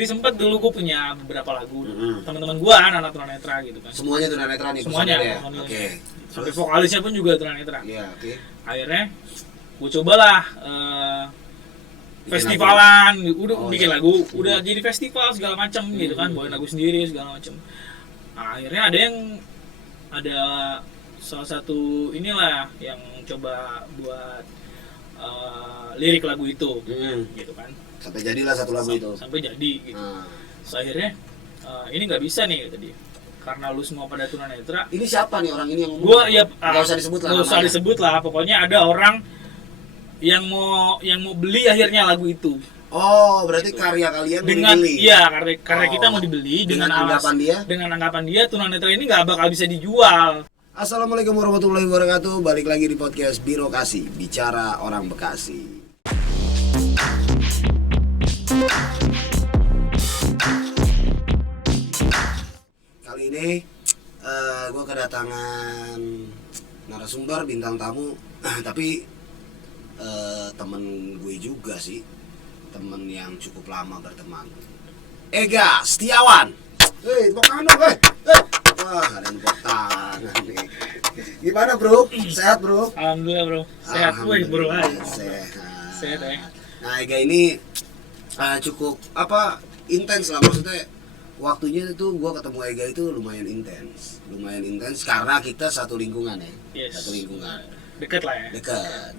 Jadi sempat dulu gue punya beberapa lagu. Teman-teman gue anak tunanetra gitu kan. Semuanya tunanetra nih. Semuanya. Oke. Sampai vokalisnya pun juga tunanetra. Iya, oke. Akhirnya gue cobalah festivalan, udah bikin lagu, udah jadi festival segala macam gitu kan, bawain lagu sendiri segala macam. Akhirnya ada salah satu inilah yang coba buat lirik lagu itu, gitu kan. Sampai jadilah satu lagu itu. Sampai jadi gitu. So, akhirnya ini nggak bisa nih kata dia, karena lu semua pada tunanetra. Ini siapa nih orang ini yang ngomong? Gua ya nggak usah disebut lah. Nggak usah disebut lah. Pokoknya ada orang yang mau beli akhirnya lagu itu. Oh, berarti karya kalian dengan dibeli. Iya, karya kita mau dibeli dengan anggapan dia. Dengan anggapan dia tunanetra ini nggak bakal bisa dijual. Assalamualaikum warahmatullahi wabarakatuh. Balik lagi di podcast Birokasi, bicara orang Bekasi. Kali ini gue kedatangan narasumber bintang tamu, tapi temen gue juga sih, temen yang cukup lama berteman. Ega Setiawan. Tepuk tangan dong, wah, ada yang tepuk tangan nih. Gimana bro? Sehat bro? Alhamdulillah bro. Sehat gue bro. Sehat ya. Nah Ega ini cukup intens lah, maksudnya waktunya itu gue ketemu Ega itu lumayan intens karena kita satu lingkungan ya. Yes. Satu lingkungan. Dekat lah ya. Dekat.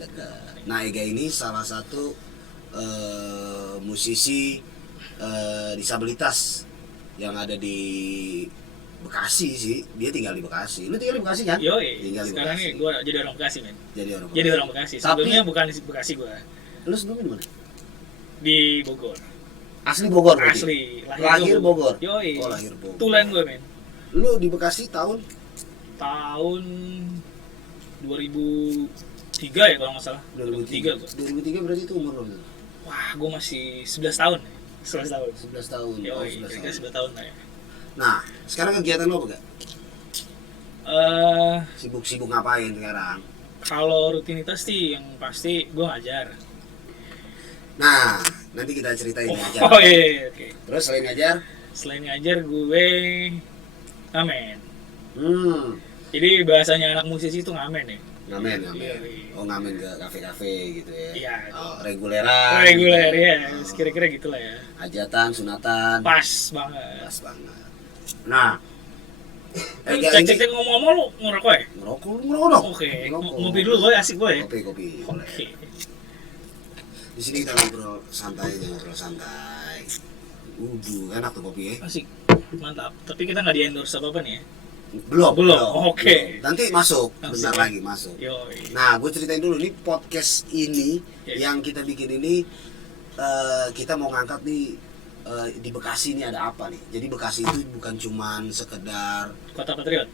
Nah Ega ini salah satu musisi disabilitas yang ada di Bekasi sih. Dia tinggal di Bekasi. Lu tinggal di Bekasi kan? Yoi. Tinggal di Sekarang Bekasi. nih gue jadi orang Bekasi men. Jadi orang Bekasi. Sebelumnya bukan di Bekasi gue. Lu sebelumnya di mana? Di Bogor. Asli Bogor berarti? Asli. Lahir Bogor. Yoi. Oh, lahir Bogor. Tulen gue men. Lu di Bekasi tahun 2003 ya kalau nggak salah. 2003 gue. 2003 berarti itu umur lu? Wah, gue masih 11 tahun. 11 tahun. 11 tahun. Yoi, kira-kira 11 tahun lah ya. Nah, sekarang kegiatan lo apa gak? Sibuk-sibuk ngapain sekarang? Kalau rutinitas sih yang pasti gue ngajar. Nah, nanti kita ceritain ngajar. Oh iya, oke. Terus selain ngajar? Selain ngajar gue ngamen. Jadi bahasanya anak musisi itu ngamen ya. Ngamen. Iya. Oh, ngamen ke kafe-kafe gitu ya. Iya. Oh, reguleran. Reguler gitu. ya, kira-kira gitulah ya. Hajatan, sunatan. Pas banget. Pas banget. Nah, Cek ngomong-ngomong lu ngerokok ya? Ngerokok dong. Oke. Ngopi dulu gue, asik gue ya. Kopi. Oke. Di sini kita ngobrol santai. Enak tuh kopi ya. Asik. Mantap. Tapi kita nggak di-endorse apa-apa nih ya. Belum. Oke. Nanti masuk. Langsung. Bentar lagi masuk. Yoi. Nah, gue ceritain dulu nih podcast ini Yes. yang kita bikin ini kita mau ngangkat nih di Bekasi ini ada apa nih? Jadi Bekasi itu bukan cuman sekedar Kota Patriot.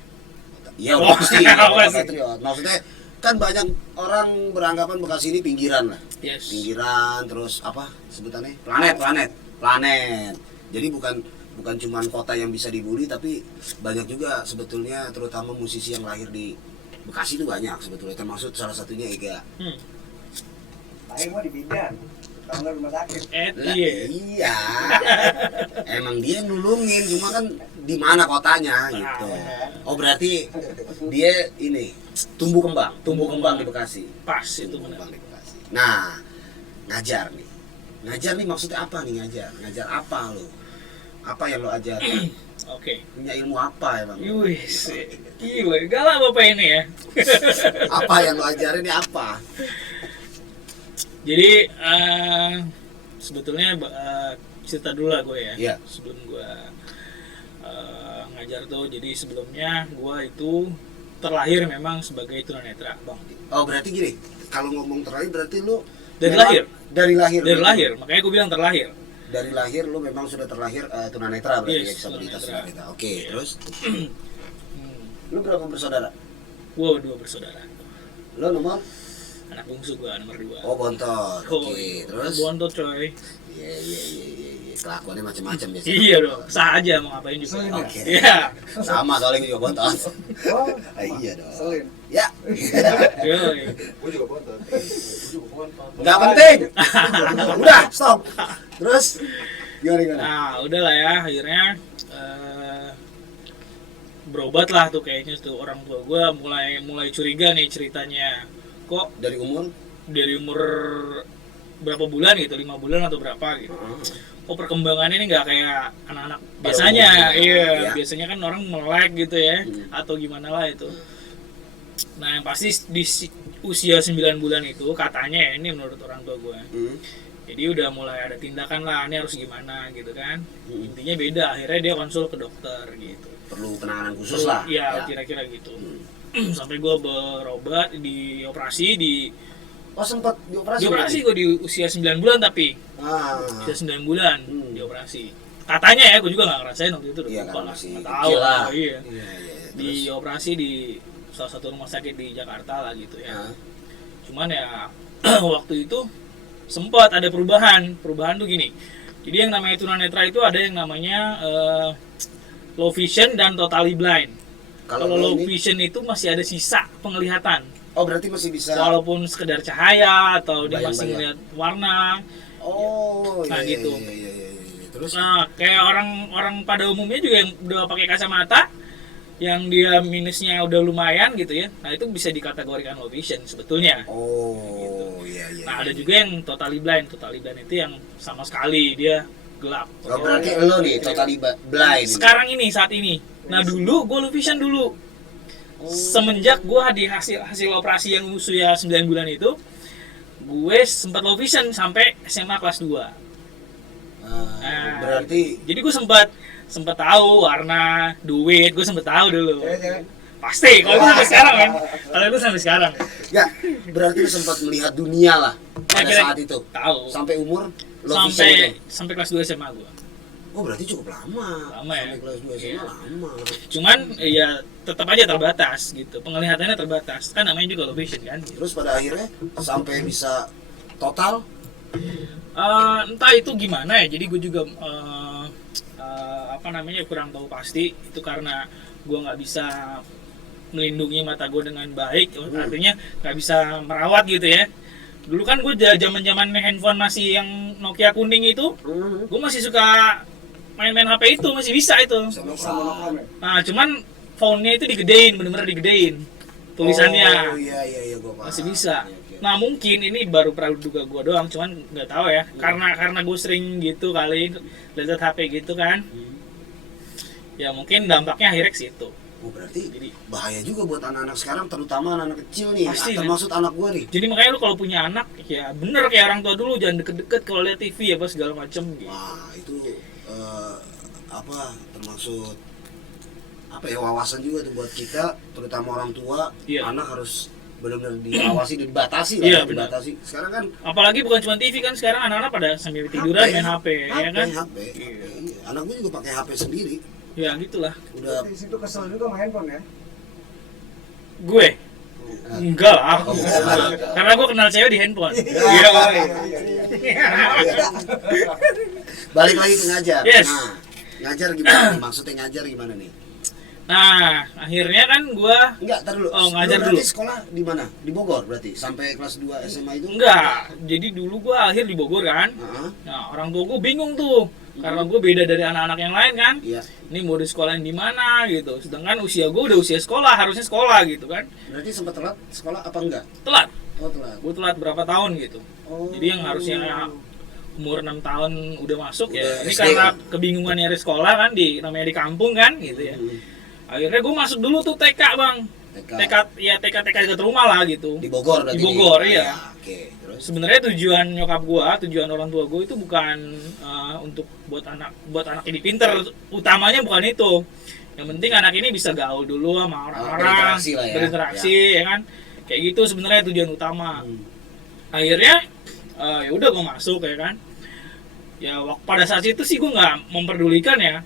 ya pasti Pasti. patriot. Maksudnya kan banyak orang beranggapan Bekasi ini pinggiran lah. Yes. Pinggiran terus apa sebutannya? Planet. Jadi bukan cuman kota yang bisa dibully, tapi banyak juga sebetulnya, terutama musisi yang lahir di Bekasi itu banyak sebetulnya, termasuk salah satunya Ega. Saya mau dipindah, kalau rumah sakit. Iya. Emang dia yang nulungin, cuma kan di mana kotanya gitu. Oh berarti dia ini tumbuh kembang di Bekasi. Pas itu Tumbuh benar. kembang di Bekasi. Nah, ngajar nih maksudnya apa nih ngajar? Ngajar apa lo? Apa yang lo ajar? Oke. Punya ilmu apa emang? Wih, gila, galak bapak ini ya. Apa yang lo ajarin ini apa? Jadi sebetulnya cerita dulu lah gue ya. Iya. Sebelum gue ngajar tuh, jadi sebelumnya gue itu terlahir memang sebagai tunanetra, bang. Oh berarti gini, kalau ngomong terlahir berarti lo Dari lahir. Makanya gue bilang terlahir. Dari lahir lo memang sudah terlahir tunanetra berarti Yes, ya, disabilitas tunanetra. Oke, Iya. terus lo berapa bersaudara? Gue 2 bersaudara. Lo nomor? Anak bungsu gue nomor 2. Oh bontot. Oke, terus? Bontot coy. Iya. Kelakuannya macam-macam biasanya. Iya dong, sah aja mau ngapain juga. Selin. Oke. Iya. Sama soalnya gue juga bontot. Oh, Iya dong. selin. Ya. Yoi. Gue juga bontot. Nggak penting. Udah, stop. Terus Gimana? Nah udahlah ya, akhirnya berobat lah tuh kayaknya tuh orang tua gue mulai curiga nih ceritanya. Kok Dari umur? dari umur berapa bulan gitu, 5 bulan atau berapa gitu, kok perkembangannya ini nggak kayak anak-anak biasanya. umumnya, Iya, ya. biasanya kan orang melek gitu ya, atau gimana lah itu. Nah yang pasti di usia 9 bulan itu katanya ya, ini menurut orang tua gue, jadi udah mulai ada tindakan lah, ini harus gimana gitu kan. Intinya beda, akhirnya dia konsul ke dokter gitu. Perlu penanganan khusus lah. Iya, kira-kira gitu. Sampai gue berobat, dioperasi, Oh sempat dioperasi? dioperasi gue di usia 9 bulan tapi. Usia 9 bulan dioperasi. Katanya ya, gue juga nggak ngerasain waktu itu. Iya Lupa kan lah, masih nggak tahu kecil lah. Iya. Terus? Dioperasi di salah satu rumah sakit di Jakarta lah gitu ya. Hah? Cuman ya waktu itu sempat ada perubahan tuh gini. Jadi yang namanya tunanetra itu ada yang namanya low vision dan totally blind. Kalau low vision itu masih ada sisa penglihatan, Oh berarti masih bisa. walaupun sekedar cahaya atau dia masih Bayang-bayang. melihat warna. Oh Nah, iya, gitu. iya. Terus? Nah kayak orang pada umumnya juga yang udah pakai kacamata, yang dia minusnya udah lumayan gitu ya, nah itu bisa dikategorikan low vision sebetulnya. Oh iya. Nah ada juga yang totally blind itu yang sama sekali dia gelap. Oh, berarti lo nih totally blind. Sekarang ini, saat ini. Nah dulu gue low vision dulu. Semenjak gue di hasil operasi yang usia 9 bulan itu, gue sempat low vision sampai SMA kelas 2. Berarti Jadi gue sempat tahu warna, duit, gue sempat tahu dulu. Cewek-cewek. Pasti, kalau itu sampai sekarang kan. Kalau itu sampai sekarang. ya berarti lo sempat melihat dunia lah pada Kira-kira saat itu. tahu. Sampai umur lo vision itu. Sampai kelas 2 SMA gue. Oh berarti cukup lama. Lama ya? Sampai kelas 2 SMA Iya. lama. Cuman ya tetap aja terbatas gitu. Penglihatannya terbatas. Kan namanya juga low vision kan. Gitu. Terus pada akhirnya sampai bisa total. Entah itu gimana ya. Jadi gue juga kurang tahu pasti. Itu karena gue nggak bisa melindungi mata gue dengan baik. Artinya nggak bisa merawat gitu ya. Dulu kan gue zaman handphone masih yang Nokia kuning itu, gue masih suka main-main HP itu, masih bisa itu. Monokrom ya? Nah cuman font-nya itu digedein, bener-bener digedein tulisannya. Oh iya gua paham. Masih bisa. Oke. Nah mungkin ini baru praduga gue doang, cuman nggak tahu ya. Karena gue sering gitu kali lihat HP gitu kan. Ya mungkin dampaknya akhirnya ke situ. Oh berarti Jadi bahaya juga buat anak-anak sekarang, terutama anak-anak kecil nih. Pasti, Termasuk anak gua nih. Jadi makanya lu kalau punya anak ya bener kayak orang tua dulu, jangan deket-deket kalau lihat TV apa segala macem gitu. Wah itu termasuk wawasan juga tuh buat kita, terutama orang tua. Iya. Anak harus benar-benar diawasi dan dibatasi lah. Iya, Dibatasi. Sekarang kan Apalagi bukan cuma TV kan, sekarang anak-anak pada sambil tiduran main HP ya kan. HP. Iya. Anak gua juga pakai HP sendiri. Ya gitulah. Udah Di situ kesel juga sama handphone ya? Gue enggak lah. Oh, enggak. Karena gue kenal cewek di handphone. Iya, Woy. balik lagi ke ngajar. Yes. Nah, ngajar gimana nih? Maksudnya ngajar gimana nih? Nah, akhirnya kan gue Enggak, tar dulu. Oh, Lu ngajar berarti dulu. sekolah di mana? Di Bogor berarti sampai kelas 2 SMA itu? enggak. Jadi dulu gue akhir di Bogor kan. Heeh. Nah, orang tua gue bingung tuh. Karena gue beda dari anak-anak yang lain kan. Iya. Ini mau di sekolahin di mana gitu. Sedangkan usia gue udah usia sekolah, harusnya sekolah gitu kan. Berarti sempat telat sekolah apa enggak? Telat. Oh, telat. Gue telat berapa tahun gitu. Oh. Jadi yang harusnya umur 6 tahun udah masuk ya. Udah Ini SD karena kan? kebingungan nyari sekolah kan, namanya di kampung kan gitu ya. Akhirnya gue masuk dulu tuh TK bang. TK dekat rumah lah gitu. Di Bogor berarti. Di Bogor, nih? iya. Ya, oke. Terus Sebenarnya tujuan nyokap gua, tujuan orang tua gua itu bukan untuk buat anak ini pinter. Utamanya bukan itu. Yang penting anak ini bisa gaul dulu sama orang-orang, berinteraksi lah ya. berinteraksi, ya kan. Kayak gitu sebenarnya tujuan utama. Akhirnya ya udah gua masuk ya kan. Ya pada saat itu sih gua nggak memperdulikan ya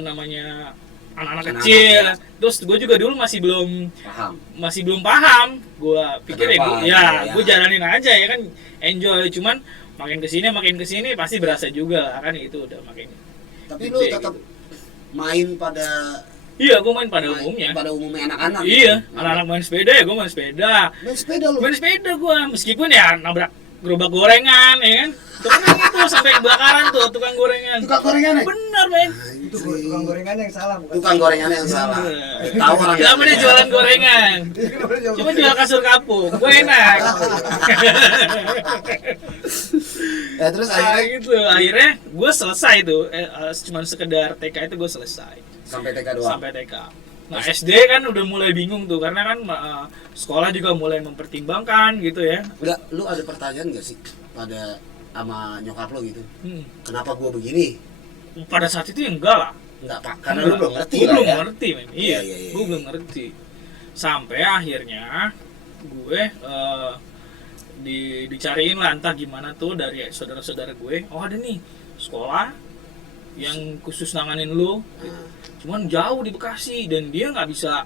namanya anak-anak kecil. Ya. Terus gue juga dulu masih belum paham. paham. Gue pikir Kenapa? ya gue Ya. jalanin aja ya kan, enjoy. Cuman makin kesini pasti berasa juga lah kan, itu udah makin Tapi lu gede tetap gitu. main pada Iya, gue main pada umumnya. Pada umumnya anak-anak. Iya, gitu. anak-anak main sepeda ya gue main sepeda. Main sepeda lu. Main sepeda gue, meskipun ya nabrak gerobak gorengan ya kan. Tukang itu sampai kebakaran tuh tukang gorengan. Tukang gorengan ya? Bener men. Itu tukang gorengannya yang salah bukan? Tukang gorengannya yang salah. Tahu orang. Kenapa dia jualan gorengan? Cuma jual kasur kapuk, gue enak. Ya terus akhirnya gitu. Akhirnya gue selesai tuh. Cuma sekedar TK itu gue selesai. sampai TK doang. Sampai TK. Nah SD kan udah mulai bingung tuh karena kan sekolah juga mulai mempertimbangkan gitu ya. Enggak, lu ada pertanyaan enggak sih pada sama nyokap lo gitu? Hmm. Kenapa gua begini? Pada saat itu ya enggak lah. Enggak, Pak. Karena lu belum ngerti Gue lah belum ya. ngerti men. Iya, Iya. gue belum ngerti. Sampai akhirnya gue dicariin lah entah gimana tuh dari saudara-saudara gue. Oh ada nih sekolah yang khusus nanganin lu. Nah, Cuman jauh di Bekasi dan dia nggak bisa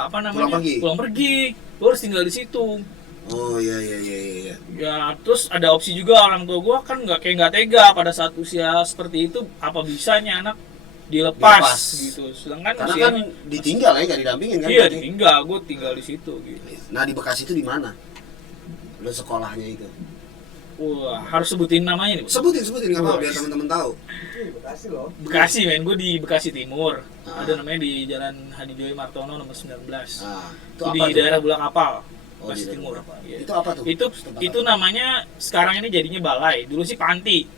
apa namanya Pulang pergi. Lu harus tinggal di situ. oh iya. Ya terus ada opsi juga orang tua gua kan nggak tega pada saat usia seperti itu apa bisanya anak dilepas. Gitu. Sedangkan Karena usianya kan ditinggal ya, enggak didampingin kan? iya berarti? ditinggal, gue tinggal di situ gitu. Nah, di Bekasi itu di mana? Lu sekolahnya itu. Wah harus sebutin namanya nih. Sebutin enggak apa-apa biar teman-teman tahu. Itu di Bekasi loh. Bekasi men, gue di Bekasi Timur. Ah. Ada namanya di Jalan Hadijoyo Martono nomor 19. Nah, itu Itu apa di tuh? daerah Bulak Kapal. Oh, Bekasi di daerah Timur. Bulak Kapal. Iya. Itu apa tuh? Itu namanya sekarang ini jadinya balai. Dulu sih panti.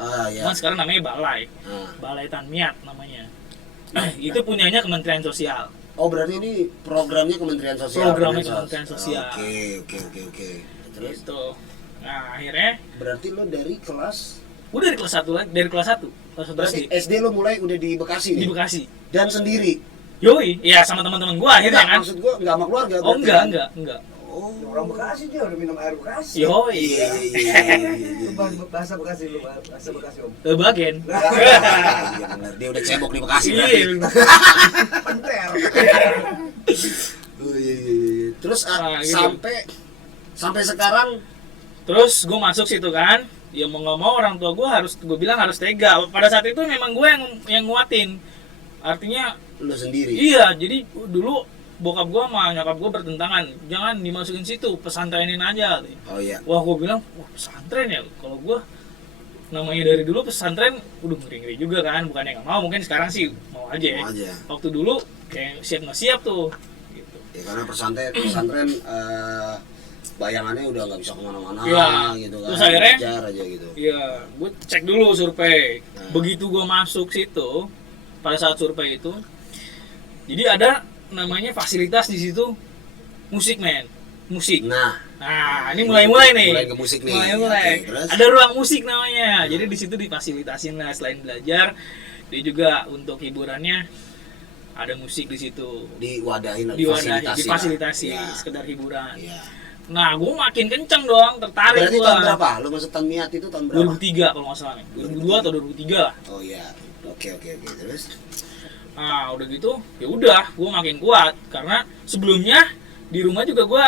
Iya. Cuman sekarang namanya balai. Nah. Balai Tanmiat namanya. Itu punyanya Kementerian Sosial. Oh, berarti ini programnya Kementerian Sosial. Programnya Kementerian Sosial. Oke. Terus Gitu. Nah, akhirnya berarti lo dari kelas gue dari kelas 1 lagi, dari kelas 1. Kelas 1 berarti SD SD lo mulai udah di Bekasi di nih? Bekasi. Dan sendiri? Yoi, ya sama teman-teman gue akhirnya Enggak, kan. maksud gua enggak sama keluarga Oh berarti kan? enggak. Oh. Orang Bekasi dia udah minum air Bekasi. Yoi. Iya. Lu bahasa Bekasi lu bahasa Bekasi om. Bagian. Iya benar, dia udah cebok di Bekasi berarti. Iya. Pentel. Oh, iya. Terus gitu. sampai sekarang Terus gue masuk situ kan, ya mau nggak mau orang tua gue bilang harus tega. Pada saat itu memang gue yang nguatin. Artinya lo sendiri. iya, jadi dulu bokap gue sama nyokap gue bertentangan, jangan dimasukin situ, pesantrenin aja. Oh iya. Wah gue bilang, wah pesantren ya, kalau gue namanya dari dulu pesantren, udah ngeri-ngeri juga kan, bukannya nggak mau, mungkin sekarang sih mau aja ya. Mau aja. Waktu dulu kayak siap nggak siap tuh, gitu. Ya karena pesantren bayangannya udah nggak bisa kemana-mana Iya. gitu kan. Terus akhirnya Belajar aja gitu. Iya, gue cek dulu survei. Nah. Begitu gue masuk situ, pada saat survei itu, jadi ada namanya fasilitas di situ musik musik. Nah, Ini mulai nih. Mulai ke musik nih. Mulai. Oke, terus? Ada ruang musik namanya. Jadi di situ difasilitasin lah selain belajar, dia juga untuk hiburannya ada musik di situ. diwadahin, Difasilitasi Ya. sekedar hiburan. Iya. Nah, gue makin kenceng dong, tertarik Berarti gue. tahun berapa? Lo masuk Tanmiat itu tahun berapa? 2003 kalau nggak salah nih. 2002 atau 2003 lah. Oh iya. Oke. Terus? Nah, udah gitu, ya udah, gue makin kuat karena sebelumnya di rumah juga gue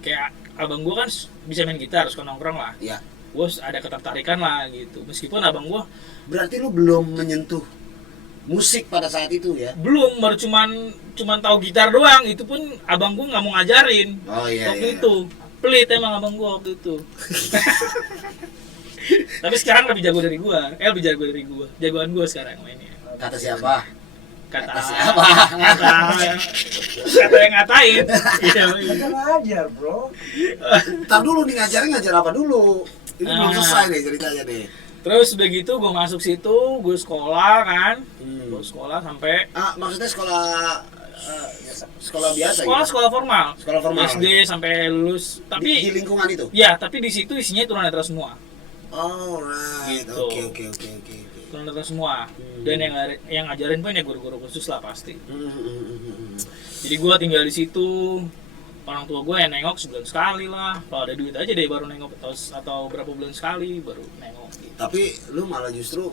kayak abang gue kan bisa main gitar, suka nongkrong lah. Ya. Gue ada ketertarikan lah gitu. Meskipun abang gue Berarti lo belum menyentuh musik pada saat itu ya? belum, baru cuman tahu gitar doang. Itu pun abang gue nggak mau ngajarin Oh iya. waktu itu. Pelit emang abang gue waktu itu. Tapi sekarang lebih jago dari gue. Lebih jago dari gue. Jagoan gue sekarang mainnya. Kata siapa? Kata siapa? Kata yang ngatain. Iya. Kita ngajar bro. Ntar dulu nih ngajar apa dulu? Ini belum Ah. selesai nih ceritanya nih. Terus udah gitu gue masuk situ, gue sekolah kan. Gue sekolah sampai Maksudnya sekolah biasa gitu? sekolah formal. Sekolah formal. SD sampai lulus. Di Tapi lingkungan itu? ya, tapi di situ isinya tunanetra semua. Alright. Gitu. Oke. Tunanetra semua. Dan yang ngajarin pun ya guru-guru khusus lah pasti. Jadi gue tinggal di situ. Orang tua gue yang nengok sebulan sekali lah. Kalau ada duit aja deh baru nengok, atau berapa bulan sekali baru nengok gitu. Tapi lu malah justru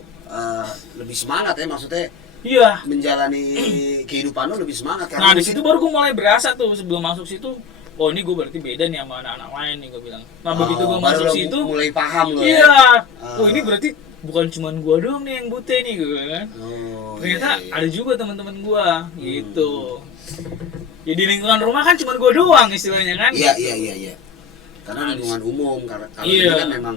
lebih semangat ya, maksudnya Iya. menjalani kehidupan lu lebih semangat Nah di musik- situ baru gue mulai berasa tuh sebelum masuk situ. Oh ini gue berarti beda nih sama anak-anak lain nih gue bilang. Nah begitu gue baru masuk lu situ, mulai paham lu ya. iya. Ah. Oh ini berarti bukan cuman gue doang nih yang bute nih gue kan. Oh, Ternyata iya. ada juga teman-teman gue gitu. Ya di lingkungan rumah kan cuman gue doang istilahnya kan. Iya. Karena Nah, lingkungan umum, karena kalau Iya. ini kan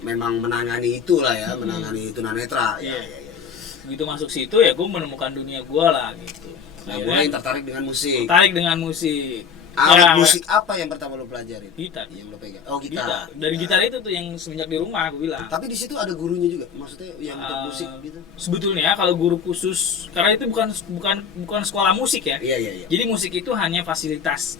memang menangani itulah ya, menangani tunanetra. Ya, Iya. ya, ya. Begitu masuk situ ya gue menemukan dunia gue lah gitu. Nah, mulai tertarik dengan musik. tertarik dengan musik. Alat Ya, musik apa yang pertama lo pelajarin? gitar. Yang lo pegang? Oh, Gitar. gitar. Dari gitar itu tuh yang semenjak di rumah gue bilang. Tapi di situ ada gurunya juga, maksudnya yang untuk Eh, musik gitu. Sebetulnya kalau guru khusus karena itu bukan sekolah musik ya. Iya, iya, iya. Jadi musik itu hanya fasilitas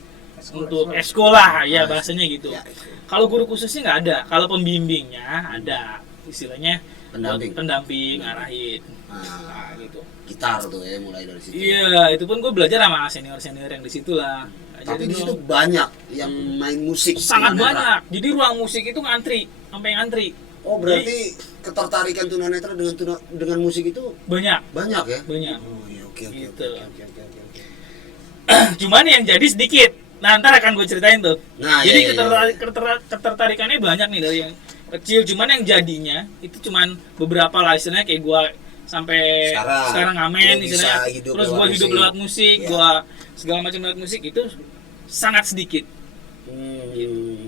untuk Sekolah. sekolah ya Ah, bahasanya gitu. Ya, Kalau guru khususnya nggak ada. Kalau pembimbingnya ada, istilahnya pendamping. pendamping arahin. Nah, Nah, gitu. gitar tuh ya mulai dari situ. Iya, itu pun gue belajar sama senior yang di situ lah. Tapi di situ banyak yang main musik. sangat tunanetra. banyak. Jadi ruang musik itu ngantri, sampai ngantri. Oh, berarti ketertarikan tunanetra dengan musik itu Banyak, banyak ya? banyak. Oh, iya, oke, oke, Gitu. oke. Cuman yang jadi sedikit. Nah, ntar akan gue ceritain tuh. Nah, Jadi iya, iya. ketertarikannya banyak nih dari yang kecil. Cuman yang jadinya itu cuman beberapa lah, istilahnya kayak gue sampai sekarang ngamen lo bisa istilahnya. hidup Terus lewat gue hidup musik. lewat musik, Iya. gue segala macam lewat musik itu sangat sedikit.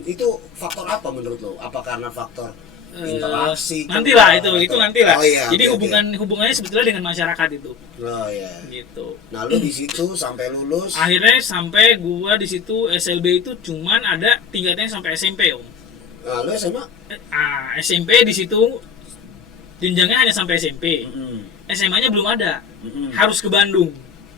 Itu faktor apa menurut lo? Apa karena faktor interaksi? Nantilah itu nantilah. Oh, iya, Jadi oke, oke. hubungannya sebetulnya dengan masyarakat itu, Oh iya. gitu. Nah, lo di situ sampai lulus. Akhirnya sampai gua di situ SLB itu cuman ada tingkatnya sampai SMP om. Nah, lo SMA? SMP di situ jenjangnya hanya sampai SMP. Mm-mm. SMA-nya belum ada, Mm-mm. harus ke Bandung.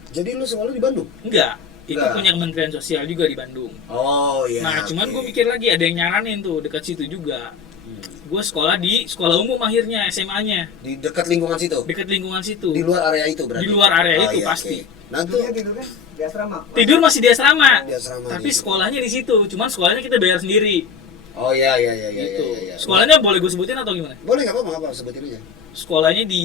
Jadi lo sekolah di Bandung? Enggak, itu Enggak. punya Kementerian Sosial juga di Bandung. Oh iya. Nah, cuman oke. gue mikir lagi ada yang nyaranin tuh dekat situ juga. Hmm. Gue sekolah di sekolah umum akhirnya SMA-nya Di dekat lingkungan situ. dekat lingkungan situ. Di luar area itu berarti. Di luar area itu, iya, pasti. oke. Nah, tuh Tidurnya di asrama. Tidur masih di asrama, di asrama tapi gitu. sekolahnya di situ. Cuman sekolahnya kita bayar sendiri. Oh iya iya iya iya Gitu. iya, iya. Sekolahnya boleh gue sebutin atau gimana? Boleh nggak apa-apa sebutin aja. Sekolahnya di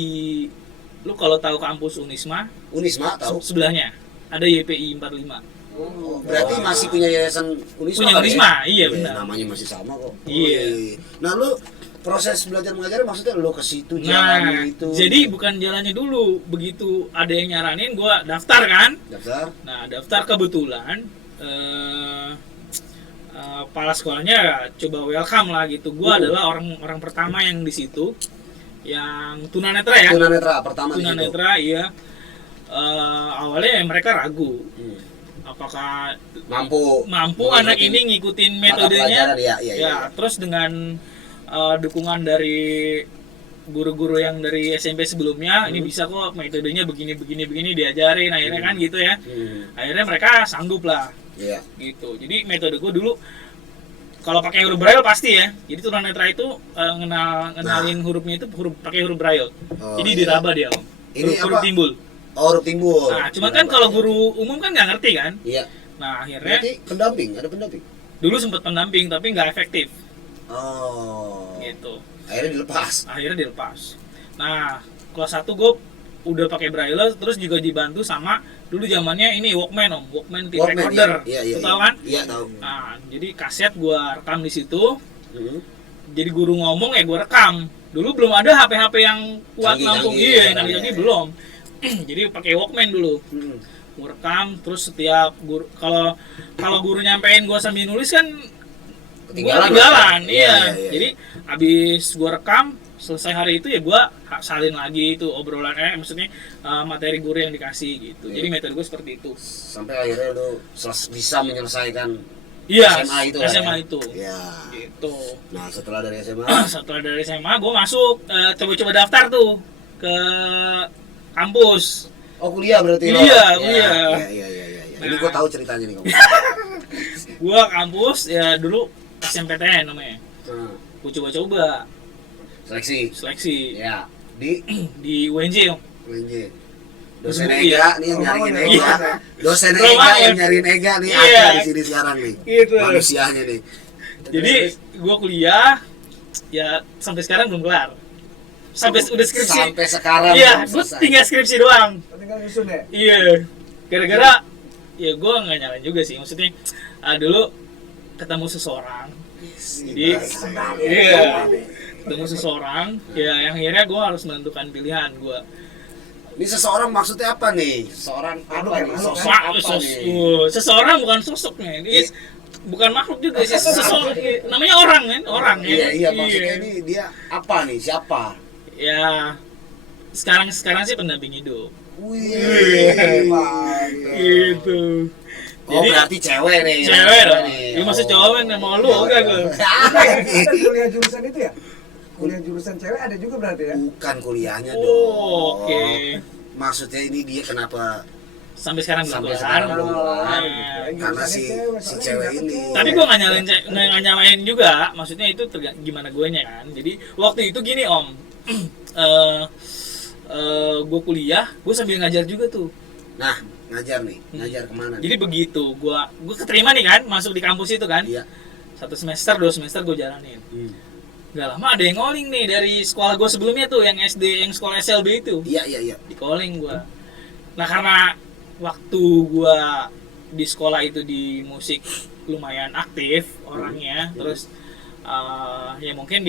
lu kalau tahu kampus Unisma, Unisma tahu. sebelahnya ada YPI 45. Oh, berarti masih punya yayasan Unisma. Punya kali Unisma, ya? iya, benar. Namanya masih sama kok. Iya. Nah, lu proses belajar mengajar maksudnya lu ke situ Nah, jalan itu. jadi bukan jalannya dulu. Begitu ada yang nyaranin, gua daftar kan. daftar. Nah, daftar kebetulan kepala sekolahnya coba welcome lah gitu. Gua adalah orang pertama yang di situ yang tunanetra ya. Tunanetra pertama di situ. Tunanetra iya. Awalnya mereka ragu Hmm. apakah Mampu mampu mengikuti anak ini ngikutin mata metodenya. pelajaran, iya, iya, iya. Terus dengan dukungan dari guru-guru yang dari SMP sebelumnya, ini bisa kok metodenya begini diajarin akhirnya kan gitu ya. Akhirnya mereka sanggup lah Iya. gitu. Jadi metode gue dulu kalau pakai huruf braille pasti ya. Jadi tunanetra itu ngenalin hurufnya itu pakai huruf braille. Oh, Jadi iya. diraba dia om. Ini Huruf apa? timbul. Oh, huruf timbul. Nah, cuman kan kalau guru umum kan nggak ngerti kan. Iya. Nah akhirnya Berarti pendamping, ada pendamping. dulu sempat pendamping tapi nggak efektif Oh. gitu. Akhirnya dilepas. Akhirnya dilepas. Nah kelas 1 gue udah pakai braille, terus juga dibantu sama dulu zamannya ini Walkman om, Walkman tape Walkman, recorder. iya, iya, Lu tahu kan? Iya, tahu. Nah jadi kaset gue rekam di situ. Hmm. Jadi guru ngomong ya gue rekam. Dulu belum ada HP-HP yang kuat Canggih-canggih, nampung, iya, iya, iya, canggih-canggih iya. belum. Jadi pakai Walkman dulu. Hmm. Gue rekam, terus setiap guru kalau guru nyampein gue sambil nulis kan gue ketinggalan, iya. Jadi habis gue rekam, selesai hari itu ya gue salin lagi itu obrolannya, maksudnya materi guru yang dikasih gitu. Iya. Jadi metode gue seperti itu. Sampai akhirnya lu bisa menyelesaikan Iya, SMA itu lah SMA ya? itu. Ya. Gitu. Nah, setelah dari SMA Setelah dari SMA gue masuk coba-coba daftar tuh ke kampus. oh kuliah berarti lo? Iya, Ya, kuliah. Iya. Ini Nah. gue tahu ceritanya nih kamu. Gue kampus ya dulu SMPTN namanya. Hmm. Gue coba-coba Seleksi. seleksi Ya. Di di UNJ om. UNJ. Dosen Iya. Ega nih yang nyariin Iya. Ega. Dosen Romangun. Ega yang nyariin Ega nih Iya. ada di sini sekarang nih. Gitu. Manusianya nih. Jadi gue kuliah ya sampai sekarang belum kelar. Sampai udah skripsi. Sampai sekarang Iya, belum gue selesai. tinggal skripsi doang. Tinggal nyusun ya. Iya. Gara-gara ya gue nggak nyalain juga sih. Maksudnya dulu ketemu seseorang. Jadi iya. Ketemu seseorang ya yang akhirnya gue harus menentukan pilihan gue. Ini seseorang maksudnya apa nih? Seseorang apa Makhluk ya, nih? makhluk Sosok kan? apa nih? Seseorang bukan sosoknya. Ini bukan makhluk juga sih, namanya orang kan, orang ya. Iya, maksudnya ini dia apa nih, siapa? Ya sekarang sih pendamping hidup. Wih, Gitu. Oh, Jadi berarti cewek nih. cewek dong. nih. Ini masih cowok nih, mau lu enggak gue. Kita kuliah jurusan itu ya? Kuliah jurusan cewek ada juga berarti ya? Bukan kuliahnya dong. Oh, oke. Maksudnya ini dia kenapa Sampai sekarang belum sampai keluar. sekarang belum keluar? Nah, Karena si cewek ini. tapi gue nggak nyamain juga, maksudnya itu gimana guenya kan. Jadi waktu itu gini om, gue kuliah, gue sambil ngajar juga tuh. Nah, ngajar nih, ngajar kemana? Jadi begitu, gue keterima nih kan, masuk di kampus itu kan. Iya. 1 semester, 2 semester gue jalanin. Gak lama ada yang calling nih dari sekolah gue sebelumnya tuh, yang SD, yang sekolah SLB itu. Iya. Di calling gue. Nah karena waktu gue di sekolah itu di musik lumayan aktif orangnya, terus ya mungkin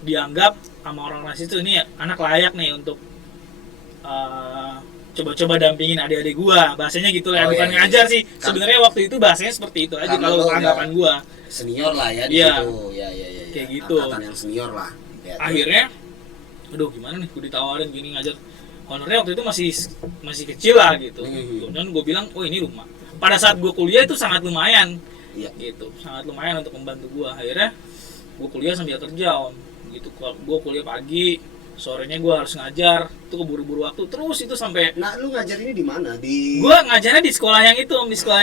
dianggap sama orang-orang situ ini anak layak nih untuk coba-coba dampingin adik-adik gua, bahasanya gitu lah, Oh, bukan iya. ngajar sih. Kan- Sebenarnya waktu itu bahasanya seperti itu aja Karena kalau lo anggapan udah- gua. Senior lah ya di Iya. situ. Iya. Kayak gitu. Angkatan yang senior lah. Ya, Akhirnya, aduh gimana nih, gue ditawarin gini ngajar. Honornya waktu itu masih kecil lah gitu. Dan gue bilang, oh ini rumah. Pada saat gue kuliah itu sangat lumayan, Iya. gitu, sangat lumayan untuk membantu gue. Akhirnya gue kuliah sambil kerja om, gitu. Gue kuliah pagi, sorenya gue harus ngajar, itu keburu-buru waktu terus itu sampai Nah, lu ngajar ini di mana? Di gue ngajarnya di sekolah yang itu om, di sekolah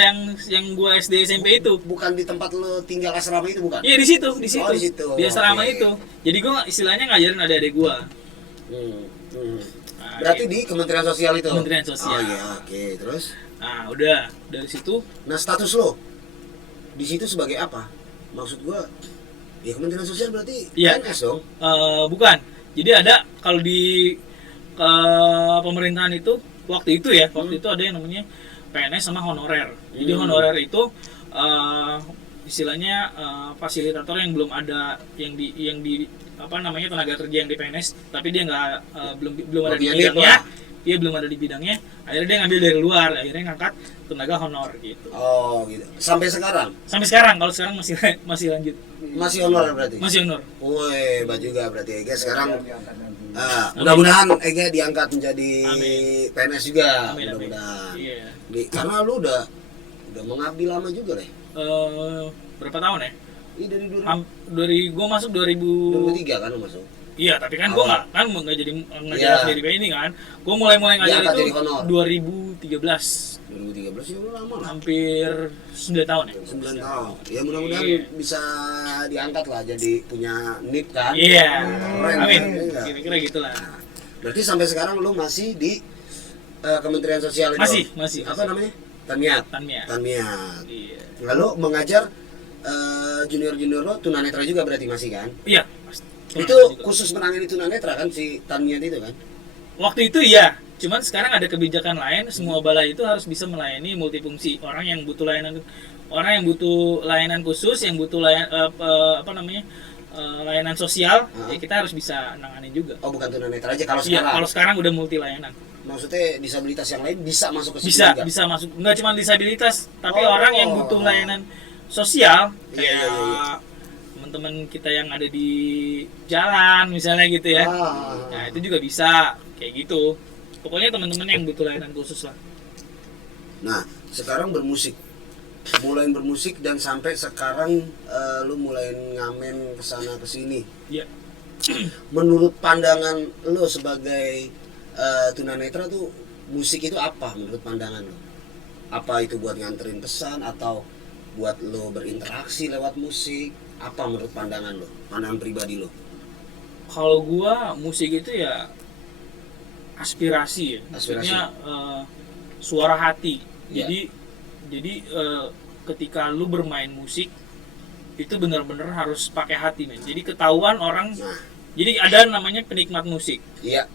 yang gue SD SMP itu. bukan di tempat lu tinggal asrama itu bukan? Iya di situ, Oh, di situ. di asrama Oke. itu. Jadi gue istilahnya ngajarin adik-adik gue. Nah, Berarti gitu. di Kementerian Sosial itu. Kementerian Sosial. Oh iya, oke. Terus Nah udah dari situ nah status lo di situ sebagai apa? Maksud gua ya Kementerian Sosial berarti Iya. PNS dong. bukan. Jadi ada kalau di pemerintahan itu waktu itu ada yang namanya PNS sama honorer. Jadi honorer itu istilahnya fasilitator yang belum ada yang di apa namanya tenaga kerja yang di PNS, tapi dia nggak belum ada di Bagian dia bidangnya. apa? Dia belum ada di bidangnya. Akhirnya dia ngambil dari luar. Akhirnya ngangkat tenaga honor gitu. Oh gitu. Sampai sekarang Sampai sekarang, kalau sekarang masih lanjut, masih honor berarti. masih honor. Woi, hebat juga berarti Ega sekarang. Diangkat nanti. Mudah-mudahan Ega diangkat menjadi Amin. PNS juga. Amin, amin. Mudah-mudahan. Iya. Karena lu udah mengabdi lama juga deh. Berapa tahun ya? Ini dari Gue masuk 2000. 2003 kan lu masuk. Iya, tapi kan gue Awal. nggak jadi ngajar Iya. sendiri ini kan. Gue mulai ngajar Diangkat itu jadi honor. 2013, 2013 ya udah lama lah. hampir 9 tahun ya. 9 tahun. Ya mudah-mudahan Iya. bisa diangkat lah jadi punya NIP kan. Iya, Keren, amin. kan? Kira-kira gitulah. Berarti sampai sekarang lu masih di Kementerian Sosial itu? Masih. Apa namanya? Tanmiat. Tanmiat. Iya. Lalu mengajar junior-junior lo tunanetra juga berarti masih kan? Iya. Itu juga. khusus menangani tunanetra kan si Tanmiat itu kan? Waktu itu iya. Cuman sekarang ada kebijakan lain, semua balai itu harus bisa melayani multifungsi. Orang yang butuh layanan khusus, yang butuh layanan sosial, ya kita harus bisa nanganin juga. Oh bukan tunanetra aja kalau Iya, sekarang. kalau sekarang udah multi layanan. Maksudnya disabilitas yang lain bisa masuk ke situ juga? Bisa masuk, nggak cuma disabilitas, tapi Oh. orang yang butuh layanan sosial Iya, kayak iya. teman-teman kita yang ada di jalan misalnya gitu ya. Nah itu juga bisa kayak gitu. Pokoknya teman-teman yang butuh layanan khusus lah. Nah, sekarang bermusik. Mulai bermusik dan sampai sekarang lu mulai ngamen kesana kesini. Iya. Menurut pandangan lu sebagai tunanetra tuh musik itu apa menurut pandangan lu? Apa itu buat nganterin pesan atau buat lu berinteraksi lewat musik? Apa menurut pandangan lu? Pandangan pribadi lu? Kalau gua musik itu ya aspirasi ya. Aspirasi. Maksudnya suara hati. Iya. Jadi ketika lu bermain musik itu benar-benar harus pakai hati men. Jadi ketahuan orang. Nah, Jadi ada namanya penikmat musik. iya.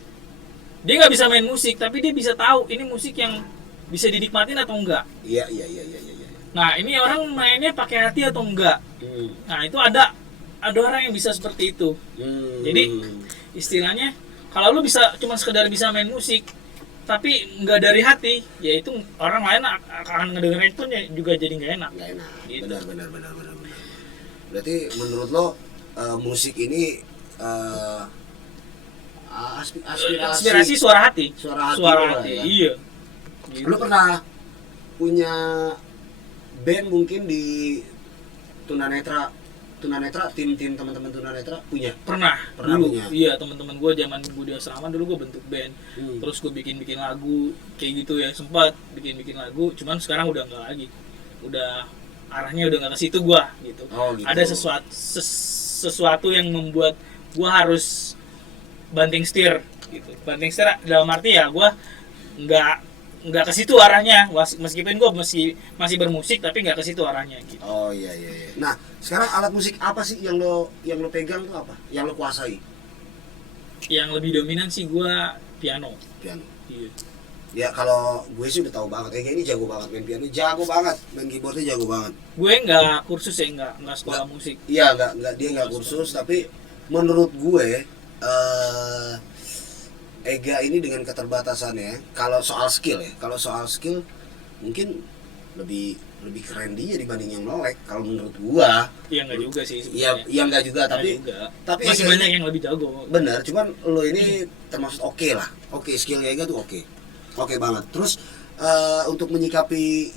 Dia nggak bisa main musik, tapi dia bisa tahu ini musik yang bisa dinikmatin atau enggak. Iya. Nah ini orang mainnya pakai hati atau enggak. Hmm. Nah itu ada orang yang bisa seperti itu. Hmm. Jadi istilahnya kalau lu bisa cuma sekedar bisa main musik, tapi nggak dari hati, yaitu orang lain akan ngedengerin pun juga jadi nggak enak. Nggak enak. Gitu. Benar. Berarti menurut lo musik ini Aspirasi suara hati. Suara hati. ya. Iya. Gitu. Lo pernah punya band mungkin di tunanetra, tim teman-teman tunanetra punya? Pernah dulu punya. Iya, teman-teman gue zaman gue di asrama dulu gue bentuk band. Terus gue bikin lagu kayak gitu ya, sempat bikin lagu, cuman sekarang udah enggak lagi, udah arahnya udah nggak ke situ gue gitu. Oh, gitu. Ada sesuatu yang membuat gue harus banting setir gitu. Banting setir dalam arti ya gue nggak ke situ arahnya, meskipun gue masih bermusik tapi nggak ke situ arahnya gitu. Oh iya. Nah sekarang alat musik apa sih yang lo pegang tuh apa? Yang lo kuasai? Yang lebih dominan sih gue piano. Iya. Ya kalau gue sih udah tahu banget, ini jago banget main piano, jago banget main keyboardnya, jago banget. Gue nggak kursus ya, nggak sekolah musik. Iya dia nggak kursus, tapi menurut gue Ega ini dengan keterbatasannya, kalau soal skill mungkin lebih keren dia dibanding yang Nolek kalau menurut gua. Iya nggak juga sih Iya nggak juga, tapi masih Ega banyak yang lebih jago. Bener, cuman lo ini termasuk oke lah. Oke, skillnya Ega tuh oke banget. Terus untuk menyikapi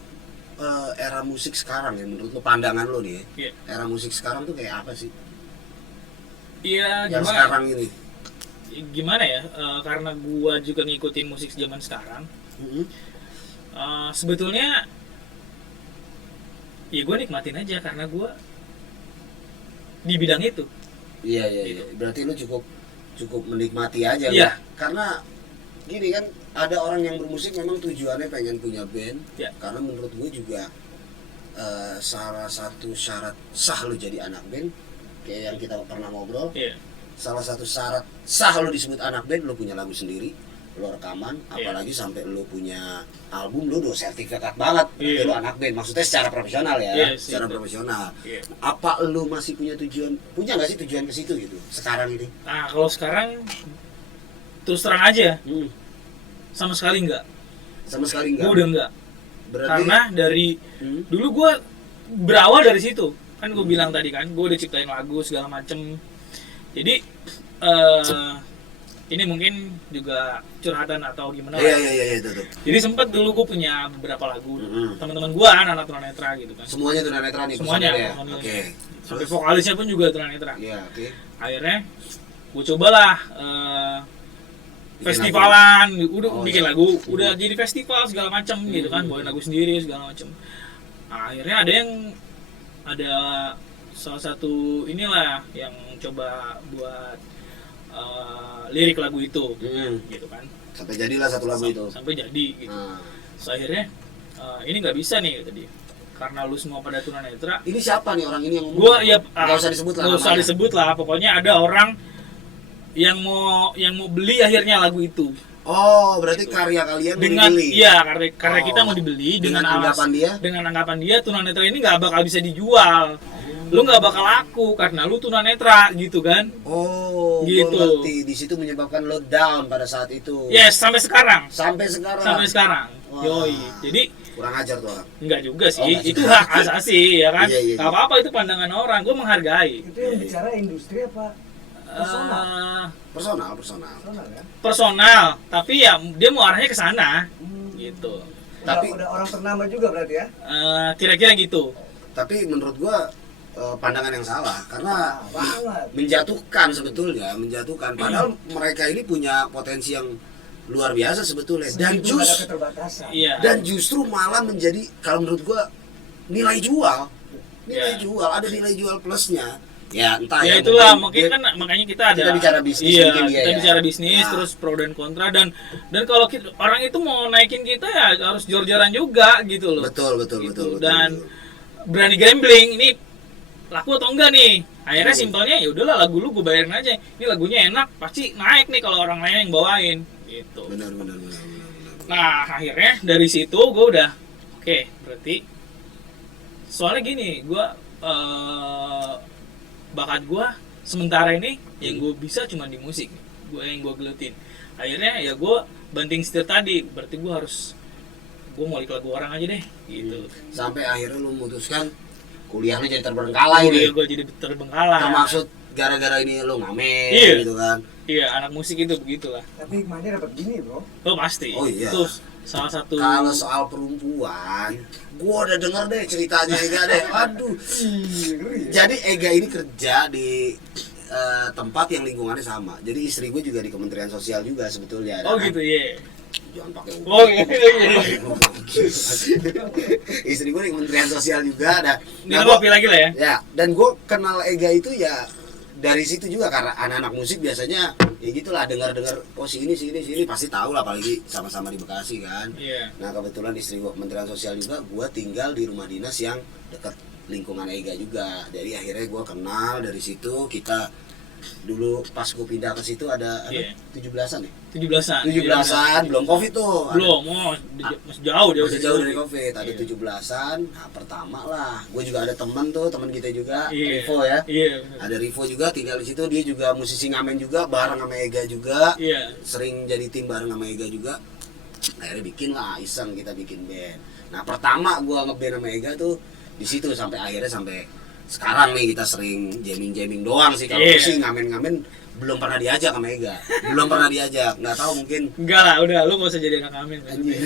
era musik sekarang ya, menurut lo, pandangan lo nih ya, era musik sekarang tuh kayak apa sih? Iya, yang gimana? Sekarang ini Gimana ya? Karena gua juga ngikutin musik zaman sekarang. Sebetulnya ya gue nikmatin aja karena gue di bidang itu. Iya. Gitu. Berarti lu cukup menikmati aja. Iya. Karena gini kan, ada orang yang bermusik memang tujuannya pengen punya band. Iya. Karena menurut gue juga salah satu syarat sah lu jadi anak band, kayak yang kita pernah ngobrol. Iya. Salah satu syarat sah lu disebut anak band, lu punya lagu sendiri, lu rekaman, apalagi sampai lu punya album, lu udah sertifikat banget, lu anak band. Maksudnya secara profesional ya, secara profesional. Apa lu masih punya nggak sih tujuan ke situ gitu sekarang ini? Nah kalau sekarang terus terang aja, sama sekali enggak. Gue udah enggak. Berarti, karena dari dulu gue berawal dari situ. Kan gue bilang tadi kan, gue udah ciptain lagu segala macem. Jadi ini mungkin juga curhatan atau gimana? Iya itu. Jadi sempat dulu gue punya beberapa lagu, teman-teman gue anak tunanetra gitu kan. Semuanya tunanetra nih. Semuanya. Ya? Oke. Sampai vokalisnya pun juga tunanetra. Iya, oke. Akhirnya gue cobalah festivalan, udah bikin lagu, udah jadi festival segala macam gitu kan, bawain lagu sendiri segala macam. Akhirnya ada salah satu inilah yang coba buat lirik lagu itu, gitu kan. Sampai jadilah satu lagu itu. Sampai jadi gitu. So, akhirnya ini nggak bisa nih kata dia, karena lu semua pada tunanetra. Ini siapa nih orang ini yang ngomong? Gua ya nggak usah disebut lah. Nggak usah disebut lah. Pokoknya ada orang yang mau beli akhirnya lagu itu. Oh, berarti gitu. Karya kalian dengan mau dibeli? Iya, karya kita mau dibeli dengan anggapan dia tunanetra ini nggak bakal bisa dijual. Lu nggak bakal laku karena lu tunanetra gitu kan. Oh, gitu. Berarti di situ menyebabkan lo down pada saat itu. Yes, sampai sekarang. Wah. Yoi. Jadi kurang ajar tuh orang. Enggak juga sih. Itu hak asasi ya kan. Iya. Gak apa-apa, itu pandangan orang. Gue menghargai. Itu yang bicara industri apa? Personal Kan? Personal, tapi ya dia mau arahnya ke sana. Gitu. Tapi udah orang ternama juga berarti ya? Kira-kira gitu. Tapi menurut gua pandangan yang salah karena banget. menjatuhkan padahal mereka ini punya potensi yang luar biasa sebetulnya dan justru malah menjadi, kalau menurut gua, nilai jual ada nilai jual plusnya ya, entah ya itulah mungkin kan makanya kita bicara bisnis. Kita bicara bisnis terus pro dan kontra, dan kalau orang itu mau naikin kita ya harus jor-joran juga gitu loh. Betul. Dan berani gambling, ini laku atau enggak nih. Akhirnya simpelnya ya udahlah, lagu lu gue bayarin aja. Ini lagunya enak, pasti naik nih kalau orang lain yang bawain gitu. Benar. Nah, akhirnya dari situ gue udah oke, berarti soalnya gini, gue bakat gue sementara ini yang gue bisa cuma di musik, yang gue gelutin. Akhirnya ya gue banting setir tadi, berarti gue mau ngulik lagu orang aja deh gitu. Sampai akhirnya lu memutuskan kuliahnya jadi terbengkalai Kuliah nih. gue jadi terbengkalai. Termaksud gara-gara ini lu ngamen Iya. gitu kan. Iya, anak musik itu begitulah. Tapi hikmahnya dapat gini bro. Oh pasti. Oh, iya. Itu salah satu. Kalau soal perempuan, gua udah denger deh ceritanya Ega deh. Aduh. Ngeri. Jadi Ega ini kerja di tempat yang lingkungannya sama. Jadi istri gue juga di Kementerian Sosial juga sebetulnya. Oh gitu ya. Jangan pakai Oh iya. Istri gue di Kementerian Sosial juga ada. Minum kopi lagi lah ya. Ya, dan gue kenal Ega itu ya dari situ juga karena anak-anak musik biasanya ya gitulah dengar-dengar oh sini pasti tahu lah apalagi sama-sama di Bekasi kan. Iya. Nah kebetulan istri gue Kementerian Sosial juga, gue tinggal di rumah dinas yang dekat lingkungan Ega juga. Jadi akhirnya gue kenal dari situ. Kita dulu pas gue pindah ke situ ada Iya. 17-an ya? 17-an. 17-an, belum Covid tuh. Belum, masih jauh dia Masih jauh dari Covid, ada Iya. 17-an. Nah, pertama lah. Gue juga ada teman kita juga, Iya. Rivo ya. Iya. Ada Rivo juga tinggal di situ, dia juga musisi ngamen juga bareng sama Ega juga. Iya. Sering jadi tim bareng sama Ega juga. Akhirnya bikin lah, iseng kita bikin band. Nah, pertama gua ngeband sama Ega tuh di situ sampai akhirnya sampai sekarang nih kita sering jamming doang sih. Kalau Iya. sih ngamen belum pernah diajak sama Ega. Belum pernah diajak. Nggak tahu mungkin Enggak lah, udah lu gak usah jadi anak amin. anjing.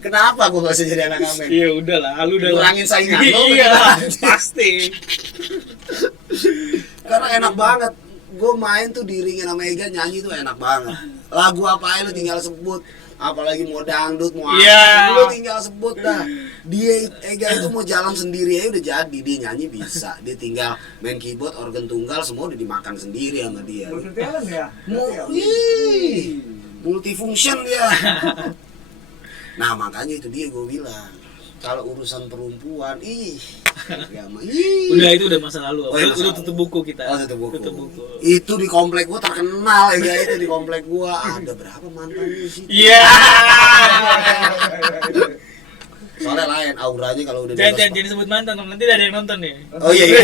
Kenapa gua gak usah jadi anak ngamen? Iya udah lah, lu udah Ngurangin saingan lo, Iya, beneran. pasti. Karena enak banget. Gue main tuh diiringin sama Ega, nyanyi tuh enak banget. Lagu apa aja lu tinggal sebut. Apalagi mau dangdut, mau Iya. apa, lu tinggal sebut dah. Dia Ega itu mau jalan sendiri aja udah jadi. Dia nyanyi bisa. Dia tinggal main keyboard, organ tunggal, semua udah dimakan sendiri sama dia. Multi talent ya. Wih, multifunction dia. Nah makanya itu dia gue bilang. Kalau urusan perempuan, Udah itu udah masa lalu. Oh, iya, masa udah lalu. tutup buku kita. Oh, tutup buku. Tutup buku. Itu di komplek gua terkenal ya, itu di komplek gua ada berapa mantannya sih? Iya. Soalnya lain auranya kalau udah di Jangan atas jangan jangan sebut mantan, nanti ada yang nonton nih. Oh iya iya.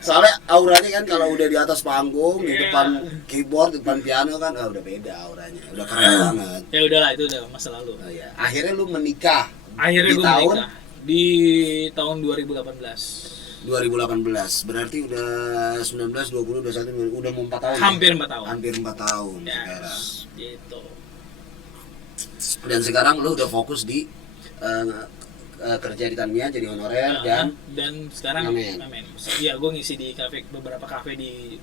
Soalnya auranya kan kalau udah di atas panggung, di Iya. depan keyboard, di depan piano kan udah beda auranya. Udah keren banget. Ya udahlah itu udah masa lalu. Oh iya. Akhirnya lu menikah Akhirnya Di gue tahun? menikah di tahun 2018. 2018. Berarti udah 19, 20, 21, udah mau 4 tahun. ya? Hampir 4 tahun. Hampir 4 tahun sekarang. Yes, gitu. Dan sekarang lu udah fokus di kerja di Tamiya jadi honorer Dan sekarang ngamen. ngamen. Iya, gue ngisi di beberapa kafe di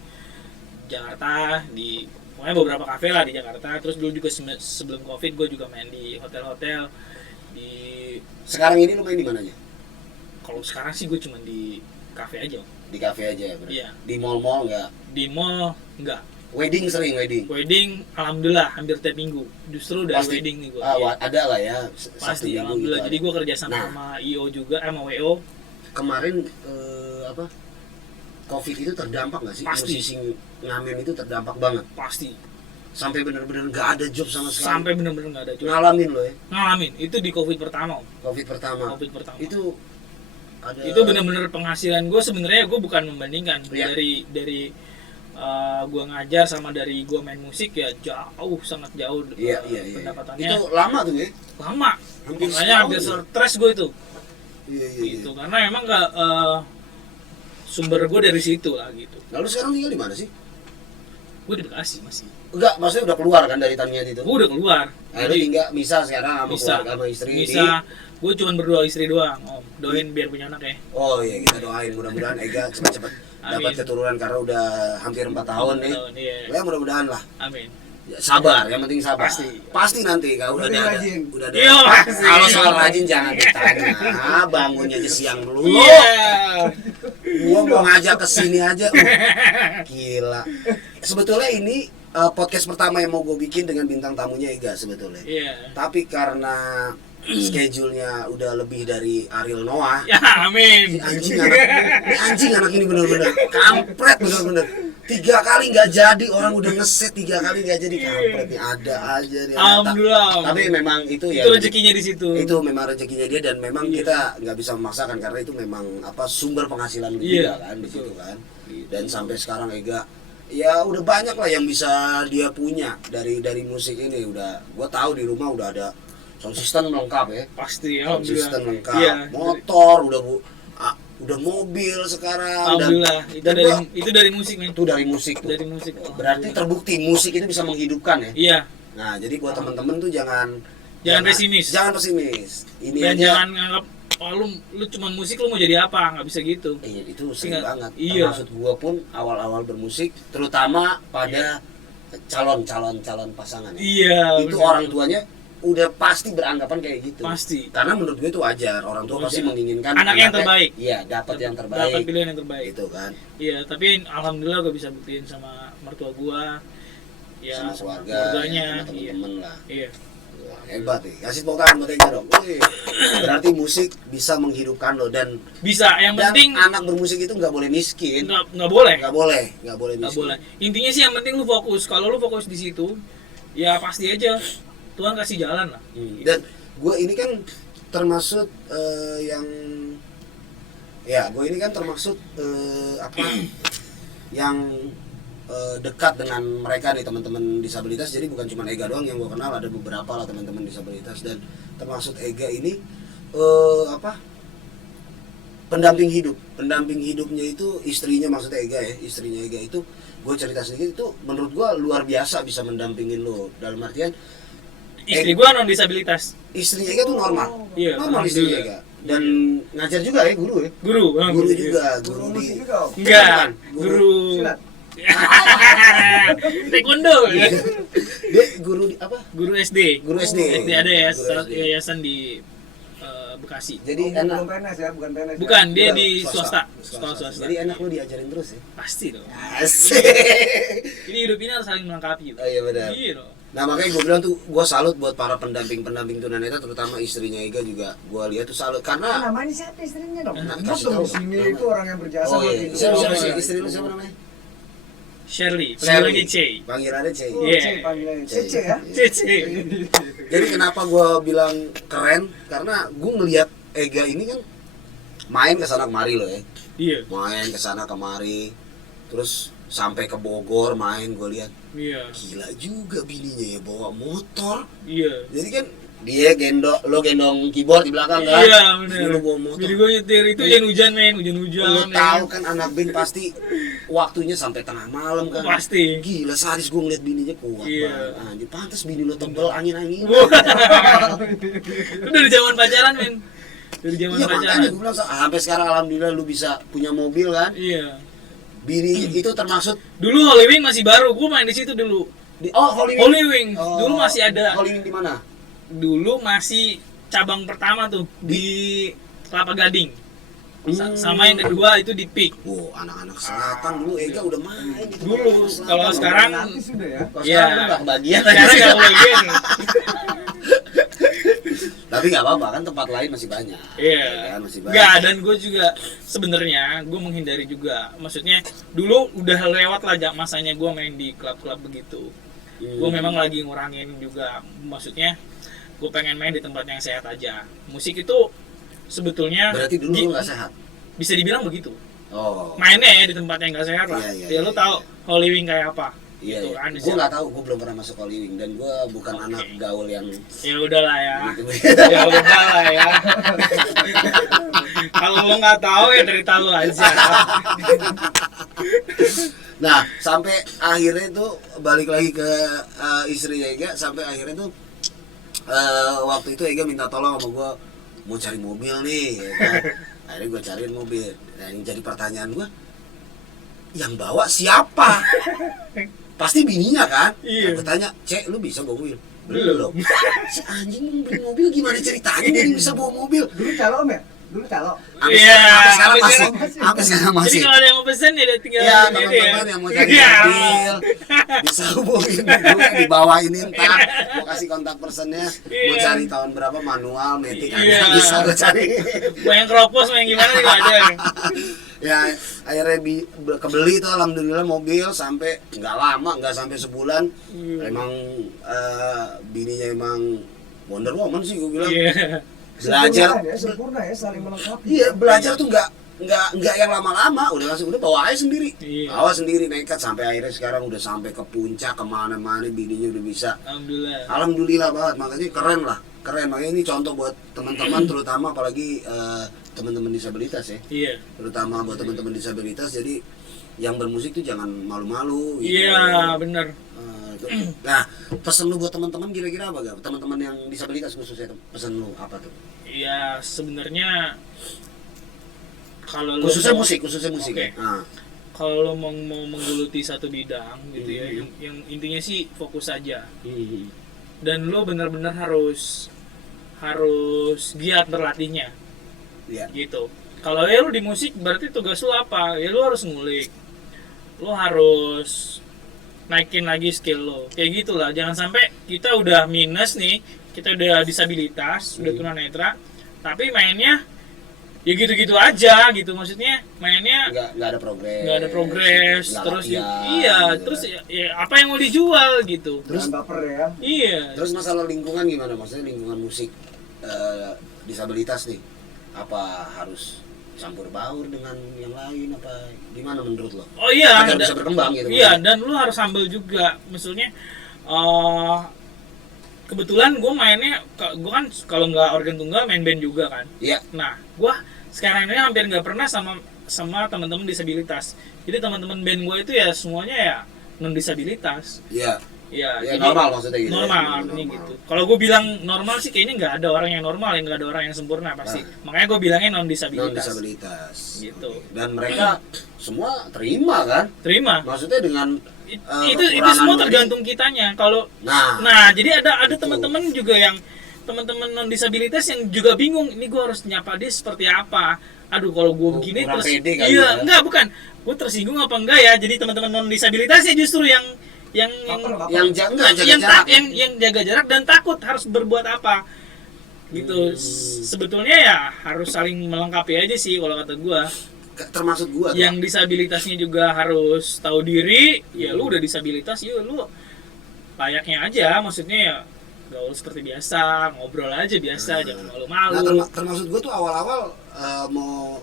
Jakarta, di pokoknya beberapa kafe lah di Jakarta. Terus dulu juga sebelum Covid gue juga main di hotel-hotel di sekarang ini lu main di mananya? kalau sekarang sih gue cuma di kafe aja. Di kafe aja ya berarti? Iya. Di mall-mall enggak? Di mall enggak. Wedding sering wedding? Wedding alhamdulillah hampir tiap minggu. Justru dari Pasti. wedding nih gue. Ada lah ya Sabtu Pasti Minggu alhamdulillah. gitu Jadi ada. gue kerja sama Nah. sama IO juga sama WO. Kemarin Covid itu terdampak nggak sih? Pasti. Musisi ngamen itu terdampak banget Pasti. sampai bener-bener nggak ada job sama sekali. Sampai bener-bener nggak ada job. Ngalamin lo ya Ngalamin. Itu di Covid pertama. Covid pertama. Covid pertama. Itu ada Itu bener-bener penghasilan gue sebenarnya gue bukan membandingkan Iya. dari gue ngajar sama dari gue main musik ya jauh sangat jauh Iya. pendapatannya Itu lama tuh ya? lama. Hampir Makanya hampir setahun. stres gue itu Iya. gitu karena emang nggak sumber gue dari situ lah gitu. Lalu sekarang tinggal di mana sih? Gue di Bekasi masih. Enggak, maksudnya udah keluar kan dari Tamiya itu? Gue udah keluar. Lu tinggal misal sekarang sama bisa keluarga sama istri bisa. Gue cuma berdua istri doang. Om doain biar punya anak ya. Oh iya, kita doain mudah-mudahan Ega cepat-cepat dapat Amin. keturunan karena udah hampir 4 tahun nih. Iya. Ya mudah-mudahan lah. Amin. Ya, sabar, yang penting sabar. Pasti. Pasti nanti kalau udah Penting ada. rajin. Udah ada. Iya, pasti. Kalau soal rajin jangan ditanya. Bangunnya aja siang dulu. Iya. Gua mau ngajak ke sini aja. Gila. Sebetulnya ini podcast pertama yang mau gue bikin dengan bintang tamunya Ega sebetulnya. Iya. Tapi karena schedule-nya udah lebih dari Ariel Noah. Ya, amin. Anjing anak ini bener-bener kampret bener-bener 3 kali nggak jadi orang udah ngeset 3 kali nggak jadi kampret nih ada aja nih anak. Alhamdulillah. Tapi memang itu ya Itu rezekinya di situ. itu memang rezekinya dia dan memang Iya. kita nggak bisa memaksakan karena itu memang sumber penghasilan lu Iya, juga kan di situ betul. kan dan sampai sekarang Ega ya udah banyak lah yang bisa dia punya dari musik ini. Udah gua tahu di rumah udah ada sound system lengkap ya. Pasti Sound system alhamdulillah. lengkap, Iya. motor udah mobil sekarang. Alhamdulillah. Dan Itu dari musik, men. itu dari musik tuh. Dari musik. Berarti terbukti musik itu bisa menghidupkan ya. Iya. Nah, jadi buat teman-teman tuh jangan Pesimis. Jangan pesimis. Ini Dan aja. jangan nganggap oh lu cuma musik lu mau jadi apa? Nggak bisa gitu. Iya, itu sering Nggak- banget. iya. Maksud gua pun awal-awal bermusik, terutama pada calon pasangan. Iya. Itu benar. orang tuanya udah pasti beranggapan kayak gitu. Pasti. Karena menurut gue itu wajar. Orang tua pasti Wajar. menginginkan Anak yang terbaik. Iya, dapat yang Dapat terbaik. pilihan yang terbaik. Itu kan. Iya, tapi alhamdulillah gue bisa buktiin sama mertua gua. Ya, Sama keluarga, keluarganya. ya, sama Iya. teman-teman lah. Iya. Wah, hebat nih. Kasih tepuk tangan buat Ega dong. Wih. Berarti musik bisa menghidupkan lo dan Bisa, yang penting anak bermusik itu nggak boleh miskin. nggak boleh. Nggak boleh Nggak miskin. boleh. Intinya sih yang penting lu fokus. Kalau lu fokus di situ, ya pasti aja Tuhan kasih jalan lah. Dan gue ini kan termasuk yang ya gue ini kan termasuk apa yang dekat dengan mereka nih teman-teman disabilitas. Jadi bukan cuma Ega doang yang gue kenal, ada beberapa lah teman-teman disabilitas. Dan termasuk Ega ini apa pendamping hidupnya itu istrinya, maksudnya Ega ya, istrinya Ega itu gue cerita sedikit, itu menurut gue luar biasa bisa mendampingin lo. Dalam artian Istri gua non disabilitas. istrinya Ega tuh normal, Iya, normal istrinya alhamdulillah. Ega, dan ngajar juga ya, guru ya, Guru, guru iya. juga, Guru guru musik di juga Om. Enggak, Guru. guru Silat. taekwondo. Ya. dia guru di apa? Guru SD. Guru SD. SD ada ya, Guru SD. yayasan di Bekasi. Jadi Oh, enak, belum PNS ya, bukan PNS. Bukan, ya? dia Bukan, di swasta. Sekolah swasta. Jadi enak lo diajarin terus ya. Pasti dong. Asik. Jadi hidup ini harus saling melengkapi. Oh iya benar. Iya dong. Nah makanya gue bilang tuh, gue salut buat para pendamping tunanetra, terutama istrinya Ega juga. Gue lihat tuh salut Ah, karena namanya siapa istrinya dong? Nah, Sebut kasih dong tahu. di sini Nama. itu orang yang berjasa oh buat iya, hidup. siapa Oh, sih iya. istri lu siapa namanya? Shirley, Shirley. panggilannya C. Panggilannya C. Oh, Iya. C panggilannya. Cece ya. C. Jadi kenapa gue bilang keren? Karena gue ngelihat Ega ini kan main ke sana kemari loh ya, Iya. main ke sana kemari, terus sampai ke Bogor main. Gue lihat Iya. gila juga bininya ya, bawa motor. Iya. Jadi kan dia gendong keyboard di belakang kan. Iya benar. Dia lu bawa motor. Jadi gue nyetir itu hujan-hujan men, hujan-hujan. Lu tahu kan anak band pasti waktunya sampai tengah malam kan. Pasti. Gila sadis gue ngeliat bininya kuat Iya. banget. Anjir, pantas bini lo tebel angin-angin. Wah. Itu dari zaman pacaran men. Dari zaman Iya pacaran. makanya gue bilang sampai sekarang alhamdulillah lu bisa punya mobil kan. Iya. Bini itu termasuk Dulu Holy Wing masih baru, gue main di situ dulu. Holy Holy Wing, Oh, dulu masih ada. Holy Wing di mana? Dulu masih cabang pertama tuh di Kelapa Gading. Sama yang kedua itu di Peak. Wow, anak-anak selatan dulu Ega udah main di Dulu, tempat-tempat selatan. kalau sekarang Nanti sudah ya. Kalau Iya. sekarang lu nggak kebagian. sekarang nggak boleh gini. Tapi nggak apa-apa kan, tempat lain masih banyak. Iya. Ya kan, masih banyak. Enggak, dan gue juga sebenarnya gue menghindari juga. Maksudnya dulu udah lewat lah masanya gue main di klub-klub begitu. Gue memang lagi ngurangin juga. Maksudnya gue pengen main di tempat yang sehat aja. Musik itu sebetulnya Berarti dulu lu nggak sehat. bisa dibilang begitu. Oh. Mainnya ya di tempat yang nggak sehat lah. Iya, Ya lu tahu Holy Wing kayak apa? Iya, Gitu iya. kan, Gue nggak tahu, gue belum pernah masuk Holy Wing dan gue bukan Oke. anak gaul yang Ya udahlah ya. gitu. Ya udahlah ya. Kalau lo nggak tahu ya dari tahu aja. Nah, sampai akhirnya itu balik lagi ke istrinya Ega, sampai akhirnya tuh waktu itu Ega minta tolong sama gue, mau cari mobil nih, ya kan? Akhirnya gue cariin mobil. Nah, yang jadi pertanyaan gue, yang bawa siapa? Pasti bininya kan? Iya. Nah, gue tanya, Cek, lu bisa bawa mobil? Belum. Si anjing mau beli mobil gimana ceritanya dia bisa bawa mobil? Dulu calo Om ya? Dulu calo. Iya, Sampai sekarang sampai masih. sekarang Sampai sekarang Jadi masih. kalau ada yang mau pesen ya tinggal Iya, ini teman-teman yang mau cari Iya. mobil bisa hubungin gue di bawah ini ntar gue kasih kontak personnya. Mau Iya. cari tahun berapa, manual, metik Iya. aja bisa gue cari. Mau yang keropos, mau yang gimana juga ada. Ya akhirnya kebeli tuh alhamdulillah mobil, sampai nggak lama, nggak sampai sebulan. Emang bininya emang Wonder Woman sih gue bilang. Iya. Belajar Sempurna ya, saling melengkapi. Iya, belajar tuh nggak yang lama-lama, udah langsung udah bawa aja sendiri, Iya. bawa sendiri nekat sampai akhirnya sekarang udah sampai ke puncak kemana-mana, bininya udah bisa. Alhamdulillah banget, makanya keren lah, keren. Makanya ini contoh buat teman-teman terutama apalagi teman-teman disabilitas ya, Iya. terutama buat teman-teman disabilitas. Jadi yang bermusik tuh jangan malu-malu. Gitu. Iya, benar. Nah, pesan lu buat teman-teman kira-kira apa gak? Teman-teman yang disabilitas khususnya, pesan lu apa tuh? Iya, sebenarnya kalau Khususnya lo mau- musik Oke. ya. Nah, kalau lo mau menggeluti satu bidang gitu ya, yang intinya sih fokus aja. Dan lo benar-benar harus giat berlatihnya ya. gitu. Kalau ya lo di musik berarti tugas lo apa? Ya lo harus ngulik, lo harus naikin lagi skill lo, kayak gitulah. Jangan sampai kita udah minus nih, kita udah disabilitas, udah tunanetra, tapi mainnya ya gitu-gitu aja gitu. Maksudnya mainnya nggak ada progres. nggak ada progres, nggak terus latihan, iya, gitu terus kan. ya apa yang mau dijual gitu. Jangan baper ya. Iya. Terus masalah lingkungan gimana? Maksudnya lingkungan musik disabilitas nih, apa harus campur baur dengan yang lain apa gimana menurut lo? Oh iya, Agar bisa berkembang gitu. iya, dan lu harus sambil juga, maksudnya kebetulan gue mainnya, gue kan kalau nggak organ tunggal main band juga kan. Iya. Nah, gue sekarang ini hampir nggak pernah sama teman-teman disabilitas. Jadi teman-teman band gue itu ya semuanya ya non disabilitas. Iya. Ya, Ya, jadi normal maksudnya gitu. normal ya. artinya gitu. Kalau gue bilang normal sih kayaknya nggak ada orang yang normal, yang nggak ada orang yang sempurna pasti. Makanya gue bilangnya non Non disabilitas. disabilitas. Gitu. Dan mereka semua terima kan? Terima. Maksudnya dengan Itu kekurangan semua mereka. tergantung kitanya. Kalau Nah, jadi ada Itu. teman-teman juga yang teman-teman non disabilitas yang juga bingung, ini gue harus nyapa dia seperti apa. Aduh, kalau gue begini kurang terus pede kali iya, ya. enggak, bukan. Gue tersinggung apa enggak ya? Jadi teman-teman non disabilitasnya justru yang Baper. yang enggak jaga yang jarak. yang jaga jarak dan takut harus berbuat apa gitu. Sebetulnya ya harus saling melengkapi aja sih kalau kata gue. Termasuk gua tuh. Yang disabilitasnya juga harus tahu diri. Ya lu udah disabilitas, ya lu layaknya aja, maksudnya ya gaul seperti biasa, ngobrol aja biasa, jangan Nah, malu-malu. termasuk gue tuh awal-awal mau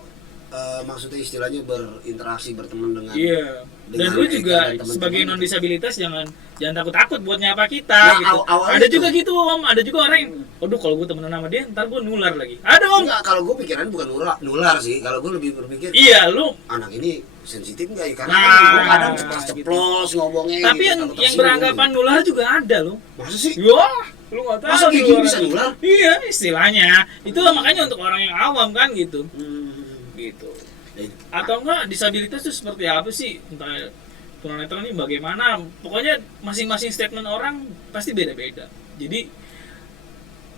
maksudnya istilahnya berinteraksi berteman dengan Iya. Dan dengan lu mereka juga dan teman-teman sebagai gitu. non disabilitas jangan takut-takut buat nyapa kita Nah, gitu. awalnya Ada itu. juga gitu Om, ada juga orang yang, aduh kalau gue temenan sama dia ntar gue nular lagi. Ada Om. Enggak, kalau gue pikiran bukan nular sih. Kalau gue lebih berpikir Iya, lu. anak ini sensitif nggak ya? Karena Nah, kan gue kadang ceplos-ceplos ngomongnya. Tapi gitu, yang takut tersinggung beranggapan gitu. nular juga ada loh. Masa sih? Wah, lu nggak tahu. Masa di kayak gini luar bisa sana. nular? Iya, istilahnya. Itulah makanya untuk orang yang awam kan gitu. Gitu. Atau enggak disabilitas itu seperti apa sih? Entah tunanetra ini bagaimana? Pokoknya masing-masing statement orang pasti beda-beda. Jadi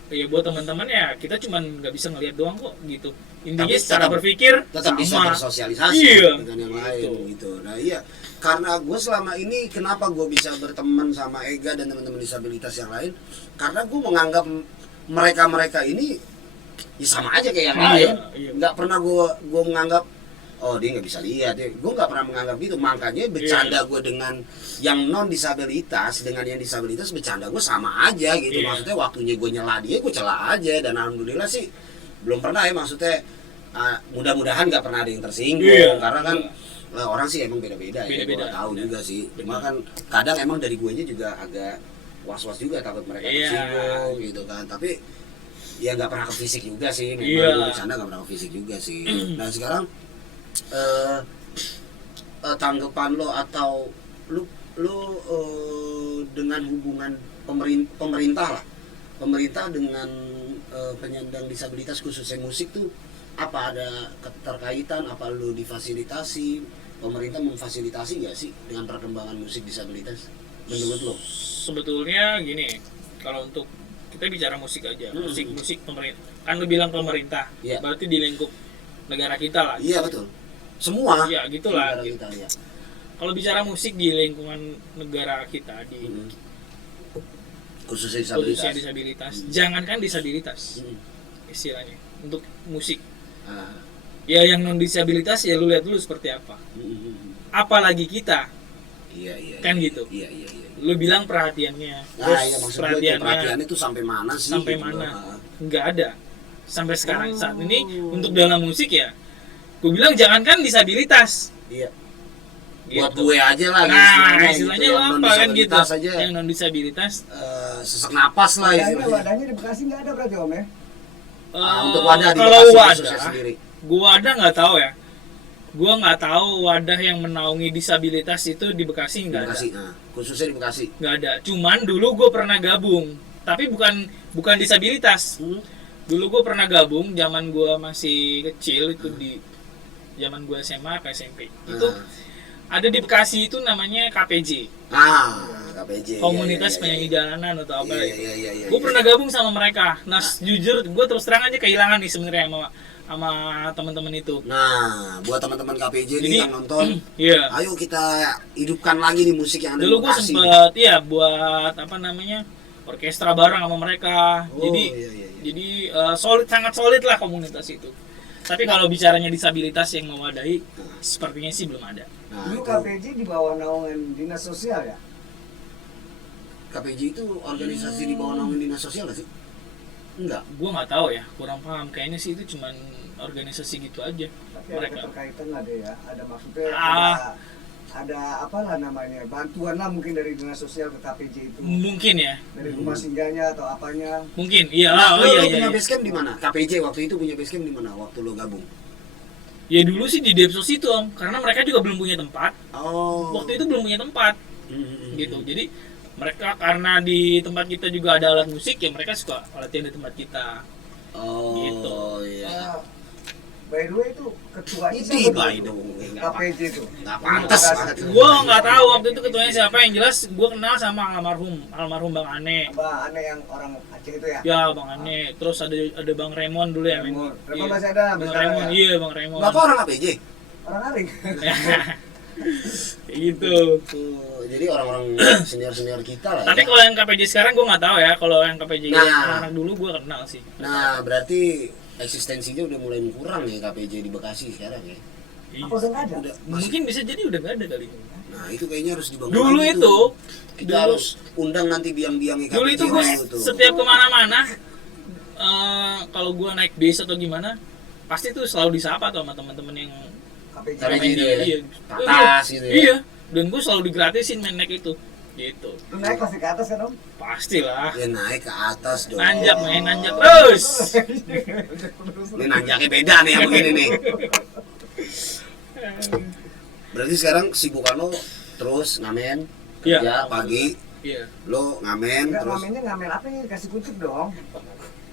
ya buat teman-teman ya kita cuman nggak bisa ngelihat doang kok gitu. Intinya Tapi secara tetap- berpikir tetap bisa sama. bersosialisasi Iya. dengan yang lain Gitu. gitu. Nah iya, karena gue selama ini kenapa gue bisa berteman sama Ega dan teman-teman disabilitas yang lain, karena gue menganggap mereka ini ya sama aja kayak yang Iya, lain. iya. Nggak pernah gue menganggap oh dia nggak bisa lihat ya. Gue nggak pernah menganggap gitu. Makanya bercanda gue dengan yang non disabilitas dengan yang disabilitas, bercanda gue sama aja gitu. Iya. Maksudnya waktunya gue nyela dia, gue celah aja. Dan alhamdulillah sih belum pernah ya, maksudnya mudah-mudahan nggak pernah ada yang tersinggung. Iya. Karena kan orang sih emang beda-beda ya. Beda-beda. Gue tahu Benar. juga sih. Cuma kan kadang emang dari guenya juga agak was-was juga, takut mereka Iya. tersinggung gitu kan. Tapi ya nggak pernah ke fisik juga sih. Memang Iya. gue bercanda nggak pernah ke fisik juga sih. Nah sekarang tanggapan lo atau lu dengan hubungan pemerintah dengan penyandang disabilitas khususnya musik tuh apa, ada keterkaitan, apa lu difasilitasi, pemerintah memfasilitasi nggak sih dengan perkembangan musik disabilitas menurut lo? Sebetulnya gini, kalau untuk kita bicara musik aja, musik pemerintah. Kan lu bilang pemerintah, Iya. berarti di lingkup negara kita lah. Iya betul, semua Iya, gitulah, negara gitu. kita, ya. Kalau bicara musik di lingkungan negara kita di Khususnya khususnya disabilitas. disabilitas, jangankan disabilitas Hmm. istilahnya untuk musik. Ah. Ya yang non disabilitas ya lu lihat dulu seperti apa. Apalagi kita, Iya. Kan iya, gitu. Iya. lu bilang perhatiannya, Nah, terus iya maksud gue itu perhatian itu sampai mana sih? sampai gitu mana? loh. Nggak ada. Sampai sekarang saat ini untuk dalam musik ya, Gue bilang jangankan disabilitas. Iya. Gitu. Buat gue aja lah Nah, gitu, istilahnya lo yang apa kan gitu? non-disabilitas aja. Yang non disabilitas. Sesak napas lah istilahnya. Wadahnya di Bekasi nggak ada berarti Om ya? Untuk wadah di kalau Bekasi wadah, khususnya sendiri. gua wadah nggak tahu ya. Gua nggak tahu wadah yang menaungi disabilitas itu di Bekasi Di nggak ada. Bekasi, nah, khususnya di Bekasi. Nggak ada. Cuman dulu gue pernah gabung, tapi bukan disabilitas. Dulu gue pernah gabung, zaman gue masih kecil itu di zaman gue SMA ke SMP. Itu ada di Bekasi itu namanya KPJ. KPJ. Komunitas iya, penyanyi jalanan atau apa Iya, gitu. iya. Gue pernah gabung sama mereka. Nah, jujur gue terus terang aja kehilangan nih sebenarnya sama teman-teman itu. Nah, buat teman-teman KPJ Jadi, nih yang nonton, Iya. ayo kita hidupkan lagi nih musik yang ada Dulu di gue Bekasi. sempet ya buat apa namanya orkestra bareng sama mereka. Oh, Jadi iya. jadi sangat solid lah komunitas itu. Tapi kalau bicaranya disabilitas yang mewadahi, sepertinya sih belum ada. Nah, Dulu itu KPJ di bawah naungan dinas sosial ya? KPJ itu organisasi di bawah naungan dinas sosial nggak sih? Enggak. Gue nggak tahu ya, kurang paham. Kayaknya sih itu cuman organisasi gitu aja. Tapi Mereka. ada keterkaitan lah deh ya. Ada maksudnya Ah. ada apalah namanya bantuan lah mungkin dari dinas sosial ke KPJ itu. Mungkin ya, Dari rumah singgahnya atau apanya. mungkin. Iya, Nah, oh lo iya punya iya. base camp di mana? KPJ waktu itu punya base camp di mana waktu lo gabung? Ya dulu sih di Depsos itu Om, karena mereka juga belum punya tempat. Oh. Waktu itu belum punya tempat. Gitu. Jadi mereka karena di tempat kita juga ada alat musik ya mereka suka latihan di tempat kita. Oh, Gitu. iya. Ah, by the way itu ketuanya Itu siapa by tuh? the way, KPJ itu. nggak pantas banget. Gua nggak tahu waktu itu ketuanya siapa, yang jelas gua kenal sama almarhum Bang Ane. Mbak Ane yang orang Aceh itu ya? Ya Bang Ane, terus ada Bang Raymond dulu ya. Raymond. Iya. Raymond masih ada, Bang masih Raymond, ada. iya Bang Raymond. Bapak orang KPJ? Orang Aring. Gitu. Tuh, jadi orang-orang senior-senior kita lah. Tapi ya. kalau yang KPJ sekarang gua nggak tahu ya. Kalau yang KPJ Nah. anak-anak dulu gua kenal sih. Nah, berarti eksistensinya udah mulai kurang ya KPJ di Bekasi sekarang ya. Iya. Apa udah nggak ada? Udah Mungkin bisa jadi udah nggak ada kali. Nah, itu kayaknya harus dibangun Dulu lagi itu, tuh. Kita dulu- harus undang nanti biang-biangnya KPJ Dulu itu gue dulu tuh. setiap kemana-mana, kalau gue naik bis atau gimana, pasti tuh selalu disapa tuh sama teman-teman yang KPJ. KPJ main itu di- ya? iya. Patas gitu ya? Iya, dan gue selalu digratisin main naik itu, gitu. Lu naik pasti ke atas kan Om? Pastilah, Dia naik ke atas dong. nanjak terus. Ini nanjaknya beda nih yang begini nih. Berarti sekarang kesibukan lo terus ngamen Iya. kerja pagi, Iya, lo ngamen Enggak, terus. ngamennya ngamen apa nih? Kasih kutip dong.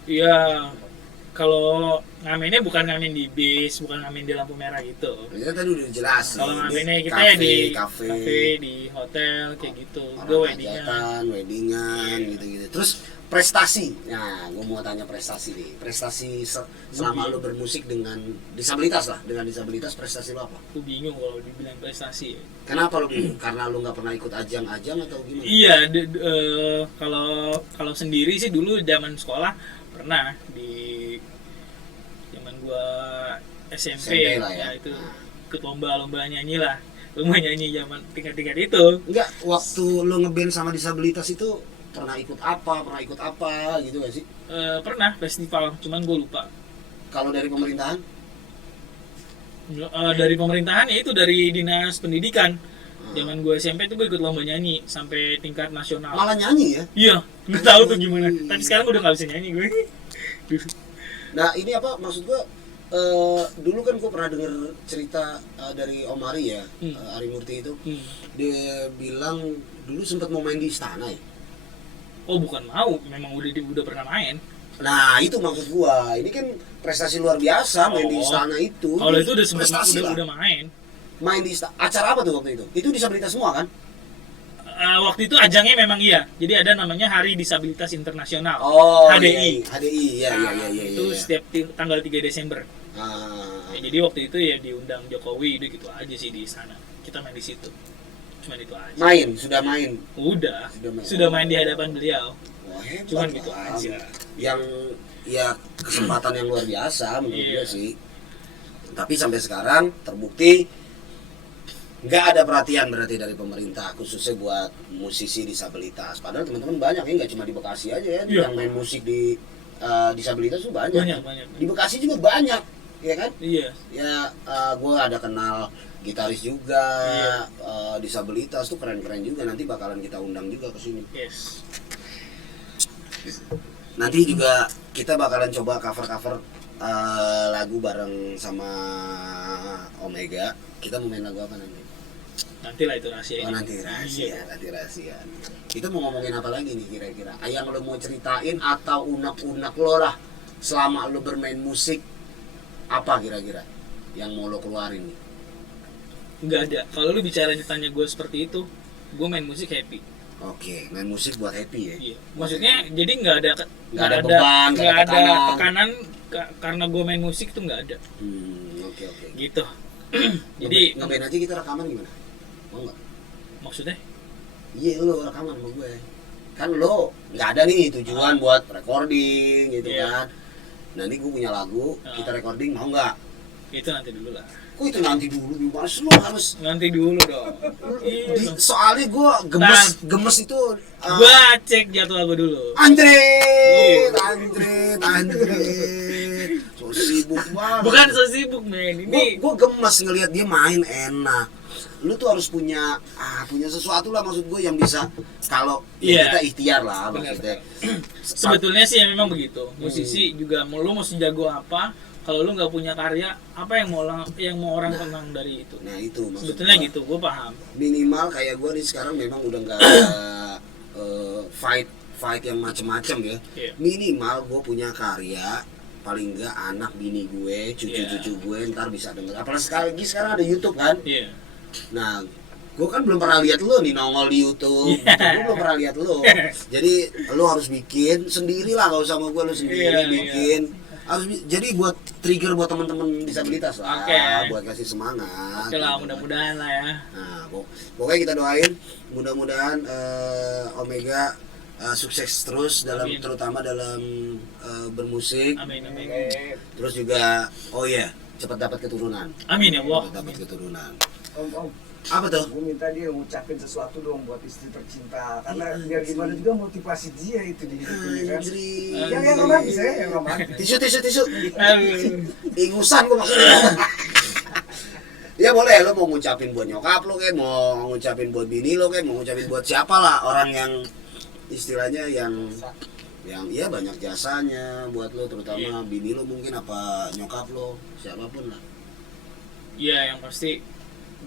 iya. Kalau ngamennya bukan ngamen di bis, bukan ngamen di lampu merah gitu. Ya tadi udah dijelasin. Kalau ngamennya kita Kafe, ya di kafe, di hotel kayak gitu. Gue orang weddingan. hajatan, weddingan gitu-gitu. Terus prestasi. Nah, gue mau tanya prestasi nih. Prestasi selama lo bermusik dengan disabilitas lah, dengan disabilitas prestasi lo apa? Gue bingung kalau dibilang prestasi. Kenapa lo bingung? Karena lo nggak pernah ikut ajang-ajang atau gimana? Iya, kalau sendiri sih dulu zaman sekolah pernah di zaman gua SMP, SMP lah ya. itu ikut lomba nyanyi lah, lomba nyanyi zaman tingkat-tingkat itu. Enggak, waktu lo ngeband sama disabilitas itu pernah ikut apa gitu gak sih? Pernah festival, cuman gue lupa. Kalau dari pemerintahan? Dari pemerintahan ya itu dari dinas pendidikan. Zaman gue SMP tuh gue ikut lomba nyanyi sampai tingkat nasional. Malah nyanyi ya? Iya, nggak tahu tuh gimana. Tapi sekarang udah nggak bisa nyanyi gue. Nah ini apa maksud gua, dulu kan gua pernah denger cerita dari Om Ari ya, Ari Murti itu. Dia bilang dulu sempat mau main di istana ya? Oh bukan mau, memang udah pernah main. Nah itu maksud gua, ini kan prestasi luar biasa main di Oh. istana itu. Kalau Ini itu udah sempat prestasi lah. udah main. Main di istana, acara apa tuh waktu itu? Itu disabilitas semua kan? Waktu itu ajangnya memang iya. Jadi ada namanya Hari Disabilitas Internasional. Oh, HDI. iya, HDI, iya, Nah, iya. itu setiap tanggal 3 Desember. Ah, Ya, jadi waktu itu ya diundang Jokowi, udah gitu aja sih di sana. Kita main di situ. Cuman itu aja. sudah main. Sudah main di hadapan beliau. Wah, hebat Cuman gitu lah. aja. Yang ya kesempatan yang luar biasa menurut Iya. gue sih. Tapi sampai sekarang terbukti nggak ada perhatian berarti dari pemerintah khususnya buat musisi disabilitas. Padahal teman-teman banyak ya, nggak cuma di Bekasi aja ya Iya. yang main musik di disabilitas tuh banyak. Banyak. Di Bekasi juga banyak. ya kan? Iya. Ya gue ada kenal gitaris juga, Iya. disabilitas tuh keren-keren juga, nanti bakalan kita undang juga ke sini. Yes. Nanti juga kita bakalan coba cover-cover lagu bareng sama Omega. Kita mau main lagu apa nanti? Nanti lah itu rahasia. Oh nanti rahasia, Iya. nanti rahasia. Kita mau ngomongin apa lagi nih kira-kira? Yang lo mau ceritain atau unek-unek lo lah selama lo bermain musik, apa kira-kira yang mau lo keluarin nih? Nggak ada. Kalau lu bicara tanya gue seperti itu, gue main musik happy. Oke, main musik buat happy ya? Iya. Maksudnya jadi nggak ada Nggak ada beban, nggak nggak ada ada tekanan. tekanan karena gue main musik tuh nggak ada. Oke. Gitu. Jadi ngeband aja kita rekaman gimana? Mau nggak? maksudnya Iya lo rekaman sama gue. Kan lo nggak ada nih tujuan buat recording gitu Iya. kan. Nanti gue punya lagu, kita recording mau nggak? itu nanti dulu lah. Kok itu nanti dulu gimana sih? Lo harus Nanti dulu dong. Iya. soalnya gue gemes itu Gue cek jadwal gue dulu. Andre. So sibuk banget. Bukan so sibuk men. Ini Gue gemes ngelihat dia main enak. Lu tuh harus punya sesuatu lah, maksud gue yang bisa kalau Iya. kita ikhtiar lah Benar. maksudnya. sebetulnya sih memang begitu. Musisi juga lu mau sejago apa, kalau lu nggak punya karya, apa yang mau orang kenang dari itu? Nah itu maksud Sebetulnya gua. gitu, gue paham. Minimal kayak gue nih sekarang memang udah nggak fight yang macem-macem ya. Iya. Minimal gue punya karya, paling enggak anak bini gue, cucu-cucu Iya. gue ntar bisa denger. Apalagi sekarang ada YouTube kan. Iya. Nah, gue kan belum pernah lihat lo nih nongol di YouTube. Iya. Gue belum pernah lihat lo. Jadi lo harus bikin sendiri lah, gak usah sama gue, lo sendiri Iya, bikin. Jadi buat trigger buat teman-teman disabilitas lah, Oke. buat kasih semangat. Oke lah, gitu. mudah-mudahan lah ya. Nah, pokoknya kita doain mudah-mudahan Omega sukses terus dalam Amin. terutama dalam bermusik. Amin, amin. Terus juga cepat dapat keturunan. Amin ya Allah. Cepat dapat keturunan. Om, Apa tuh? gue minta dia ngucapin sesuatu dong buat istri tercinta, karena biar gimana juga motivasi dia itu di hidupnya kan. Anjir. Yang romantis ya, yang romantis. Tisu. Aduh. Ingusan gua maksudnya. Ya boleh, lo mau ngucapin buat nyokap lo kayak, mau ngucapin buat bini lo kayak, mau ngucapin buat siapa lah orang yang istilahnya yang ya banyak jasanya buat lo, terutama bini lo mungkin apa nyokap lo, siapapun lah. Iya, yang pasti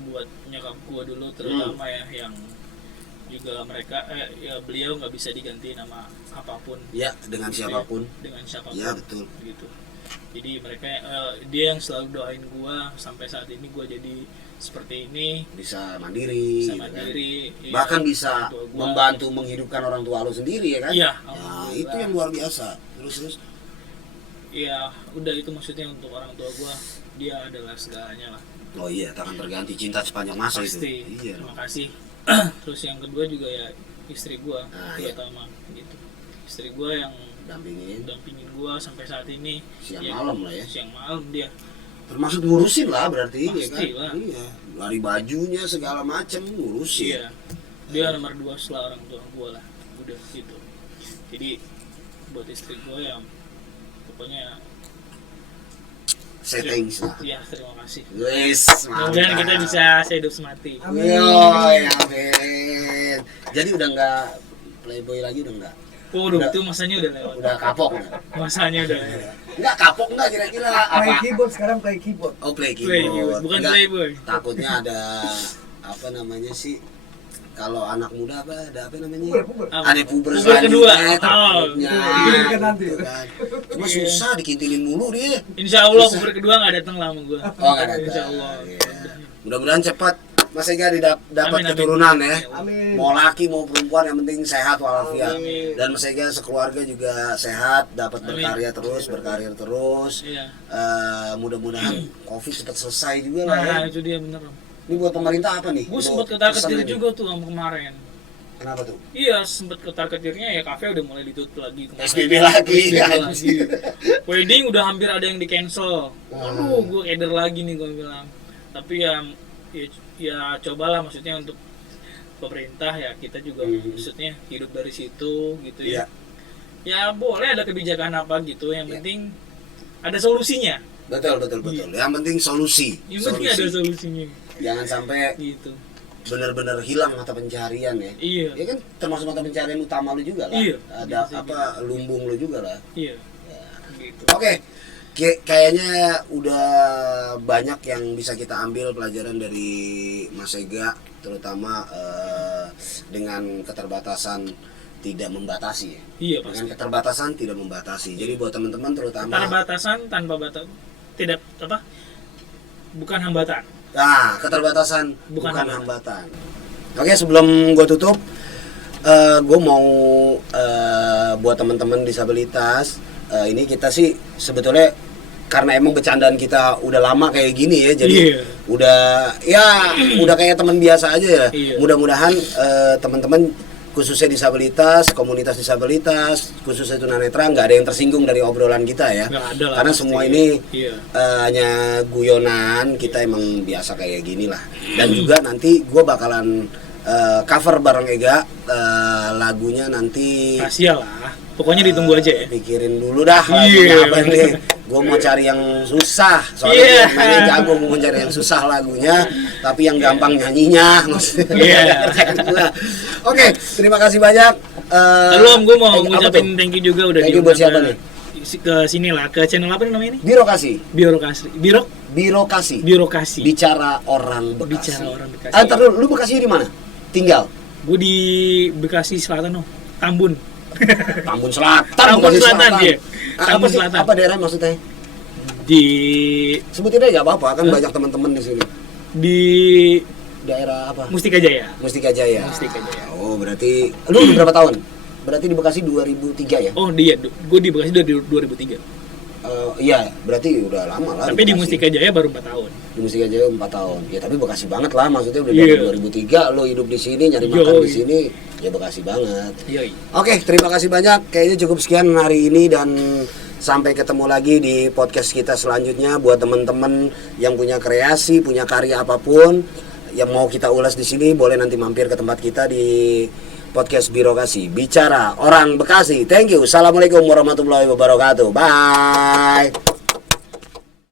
buat nyokap gua dulu terutama ya, yang juga mereka ya beliau nggak bisa diganti nama apapun. Ya dengan siapapun. Dengan siapapun. Ya betul. Gitu. Jadi mereka dia yang selalu doain gua sampai saat ini gua jadi seperti ini, Bisa mandiri. bisa gitu kan. mandiri. iya, Bahkan bisa orang tua gua. membantu menghidupkan orang tua lo sendiri ya kan? Iya, Nah, alhamdulillah. itu yang luar biasa. Terus. Iya, udah itu maksudnya untuk orang tua gua, dia adalah segalanya lah. Oh iya, takkan terganti cinta sepanjang masa Pasti. itu. Iya. Terima kasih. Terus yang kedua juga ya istri gua Iya. terutama gitu. Istri gua yang Dampingin dampingin gua sampai saat ini. siang Ya, malam lah ya. Siang malam dia. Termasuk ngurusin lah berarti ya kan? Pasti lah. Iya. Lari bajunya segala macam ngurusin. Iya. Dia nomor 2 setelah orang tua gua lah. Udah gitu. Jadi buat istri gua yang pokoknya Settings lah. ya terima kasih. Wes, Mudah-mudahan kita bisa sehidup semati. Amin. Amin. Jadi udah nggak playboy lagi, udah nggak? Oh, udah itu masanya udah lewat. Udah kapok nggak? Masanya udah lewat. Nggak kapok nggak kira-kira Play apa? keyboard sekarang, play keyboard. Oh play Play, keyboard. bukan Nggak, playboy. takutnya ada apa namanya sih? Kalau anak muda ada apa namanya? Puber. Ada puber Puber kedua. selanjutnya, takutnya. Oh, itu kan nanti. Gitu kan. Cuma susah dikintilin mulu dia. Insya Allah puber kedua nggak datang lah sama gua. Oh nggak ada. Insya Allah. Iya. Mudah-mudahan cepat Mas Ega dapat Amin, amin. keturunan ya. Amin. Mau laki mau perempuan yang penting sehat walafiat. Amin. Dan Mas Ega sekeluarga juga sehat, dapat Amin. berkarir terus. Iya. Mudah-mudahan Covid cepat selesai juga lah ya. Nah, itu dia bener. Ini buat pemerintah apa nih? Gue Mau sempet ketar-ketir pesan juga tuh sama kemarin. Kenapa tuh? Iya, sempet ketar-ketirnya ya kafe udah mulai ditutup lagi. Kemarin. PSBB lagi. PSBB lagi. Wedding udah hampir ada yang di cancel. Aduh, gue keder lagi nih gue bilang. Tapi ya cobalah maksudnya untuk pemerintah ya kita juga maksudnya hidup dari situ gitu ya. Iya. Ya boleh ada kebijakan apa gitu, yang Iya. penting ada solusinya. Betul. Yang penting solusi. Yang penting ada solusinya. Jangan sampai Gitu. benar-benar hilang mata pencarian ya. Iya. Ya kan termasuk mata pencarian utama lu juga lah. Iya. Ada apa lumbung lu juga lah. Iya. Gitu. Oke. Kayaknya udah banyak yang bisa kita ambil pelajaran dari Mas Ega, terutama dengan keterbatasan tidak membatasi ya. Iya pasti. Dengan keterbatasan tidak membatasi. Jadi buat teman-teman terutama Keterbatasan tanpa batas tidak apa? Bukan hambatan. nah, keterbatasan Bukan hambatan. Oke, sebelum gue tutup, gue mau buat teman-teman disabilitas, ini kita sih sebetulnya karena emang bercandaan kita udah lama kayak gini ya, jadi Iya. udah kayak teman biasa aja ya. Iya. Mudah-mudahan teman-teman khususnya disabilitas, komunitas disabilitas, khususnya tunanetra nggak ada yang tersinggung dari obrolan kita ya. Nggak ada lah, Karena pasti. semua ini Iya. hanya guyonan, kita emang biasa kayak gini lah. Dan juga nanti gue bakalan cover bareng Ega lagunya nanti. Rahasia lah. Pokoknya ditunggu aja ya. Pikirin dulu dah lagunya Iya. apa nih. Gue mau cari yang susah, soalnya Iya. gue mainnya jago, gue mau cari yang susah lagunya, tapi yang gampang nyanyinya. Maksudnya. Iya. Oke, terima kasih banyak. Belum, gue mau apa ngucapin tuh? thank you juga udah Thank you buat siapa diundang ke sini lah, ke channel apa namanya ini? Birokrasi. Birokrasi. Birokrasi. Bicara orang Bekasi. Bicara orang Bekasi. Ntar dulu, lu Bekasi di mana? Tinggal Gue di Bekasi Selatan, Tambun. Tambun Selatan. Tambun Bekasi Selatan, iya. Apa Tambun sih? Selatan. Apa daerah maksudnya? Di Sebutin aja nggak apa-apa, kan banyak teman-teman di sini. di Daerah apa? Mustika Jaya. Mustika Jaya. Mustika Jaya. Oh, berarti lu udah berapa tahun? Berarti di Bekasi 2003 ya? Oh dia, gue di Bekasi dari 2003. Iya, berarti udah lama lah. Tapi di Bekasi. Mustika Jaya baru 4 tahun. Di Mustika Jaya 4 tahun. Ya tapi Bekasi banget lah, maksudnya udah Iya. dari 2003 lo hidup di sini, nyari makan Yoi. di sini, ya Bekasi banget. Yoi. Oke, terima kasih banyak. Kayaknya cukup sekian hari ini dan sampai ketemu lagi di podcast kita selanjutnya. Buat teman-teman yang punya kreasi, punya karya apapun yang mau kita ulas di sini, boleh nanti mampir ke tempat kita di podcast Birokrasi. Bicara orang Bekasi. Thank you. Assalamualaikum warahmatullahi wabarakatuh. Bye.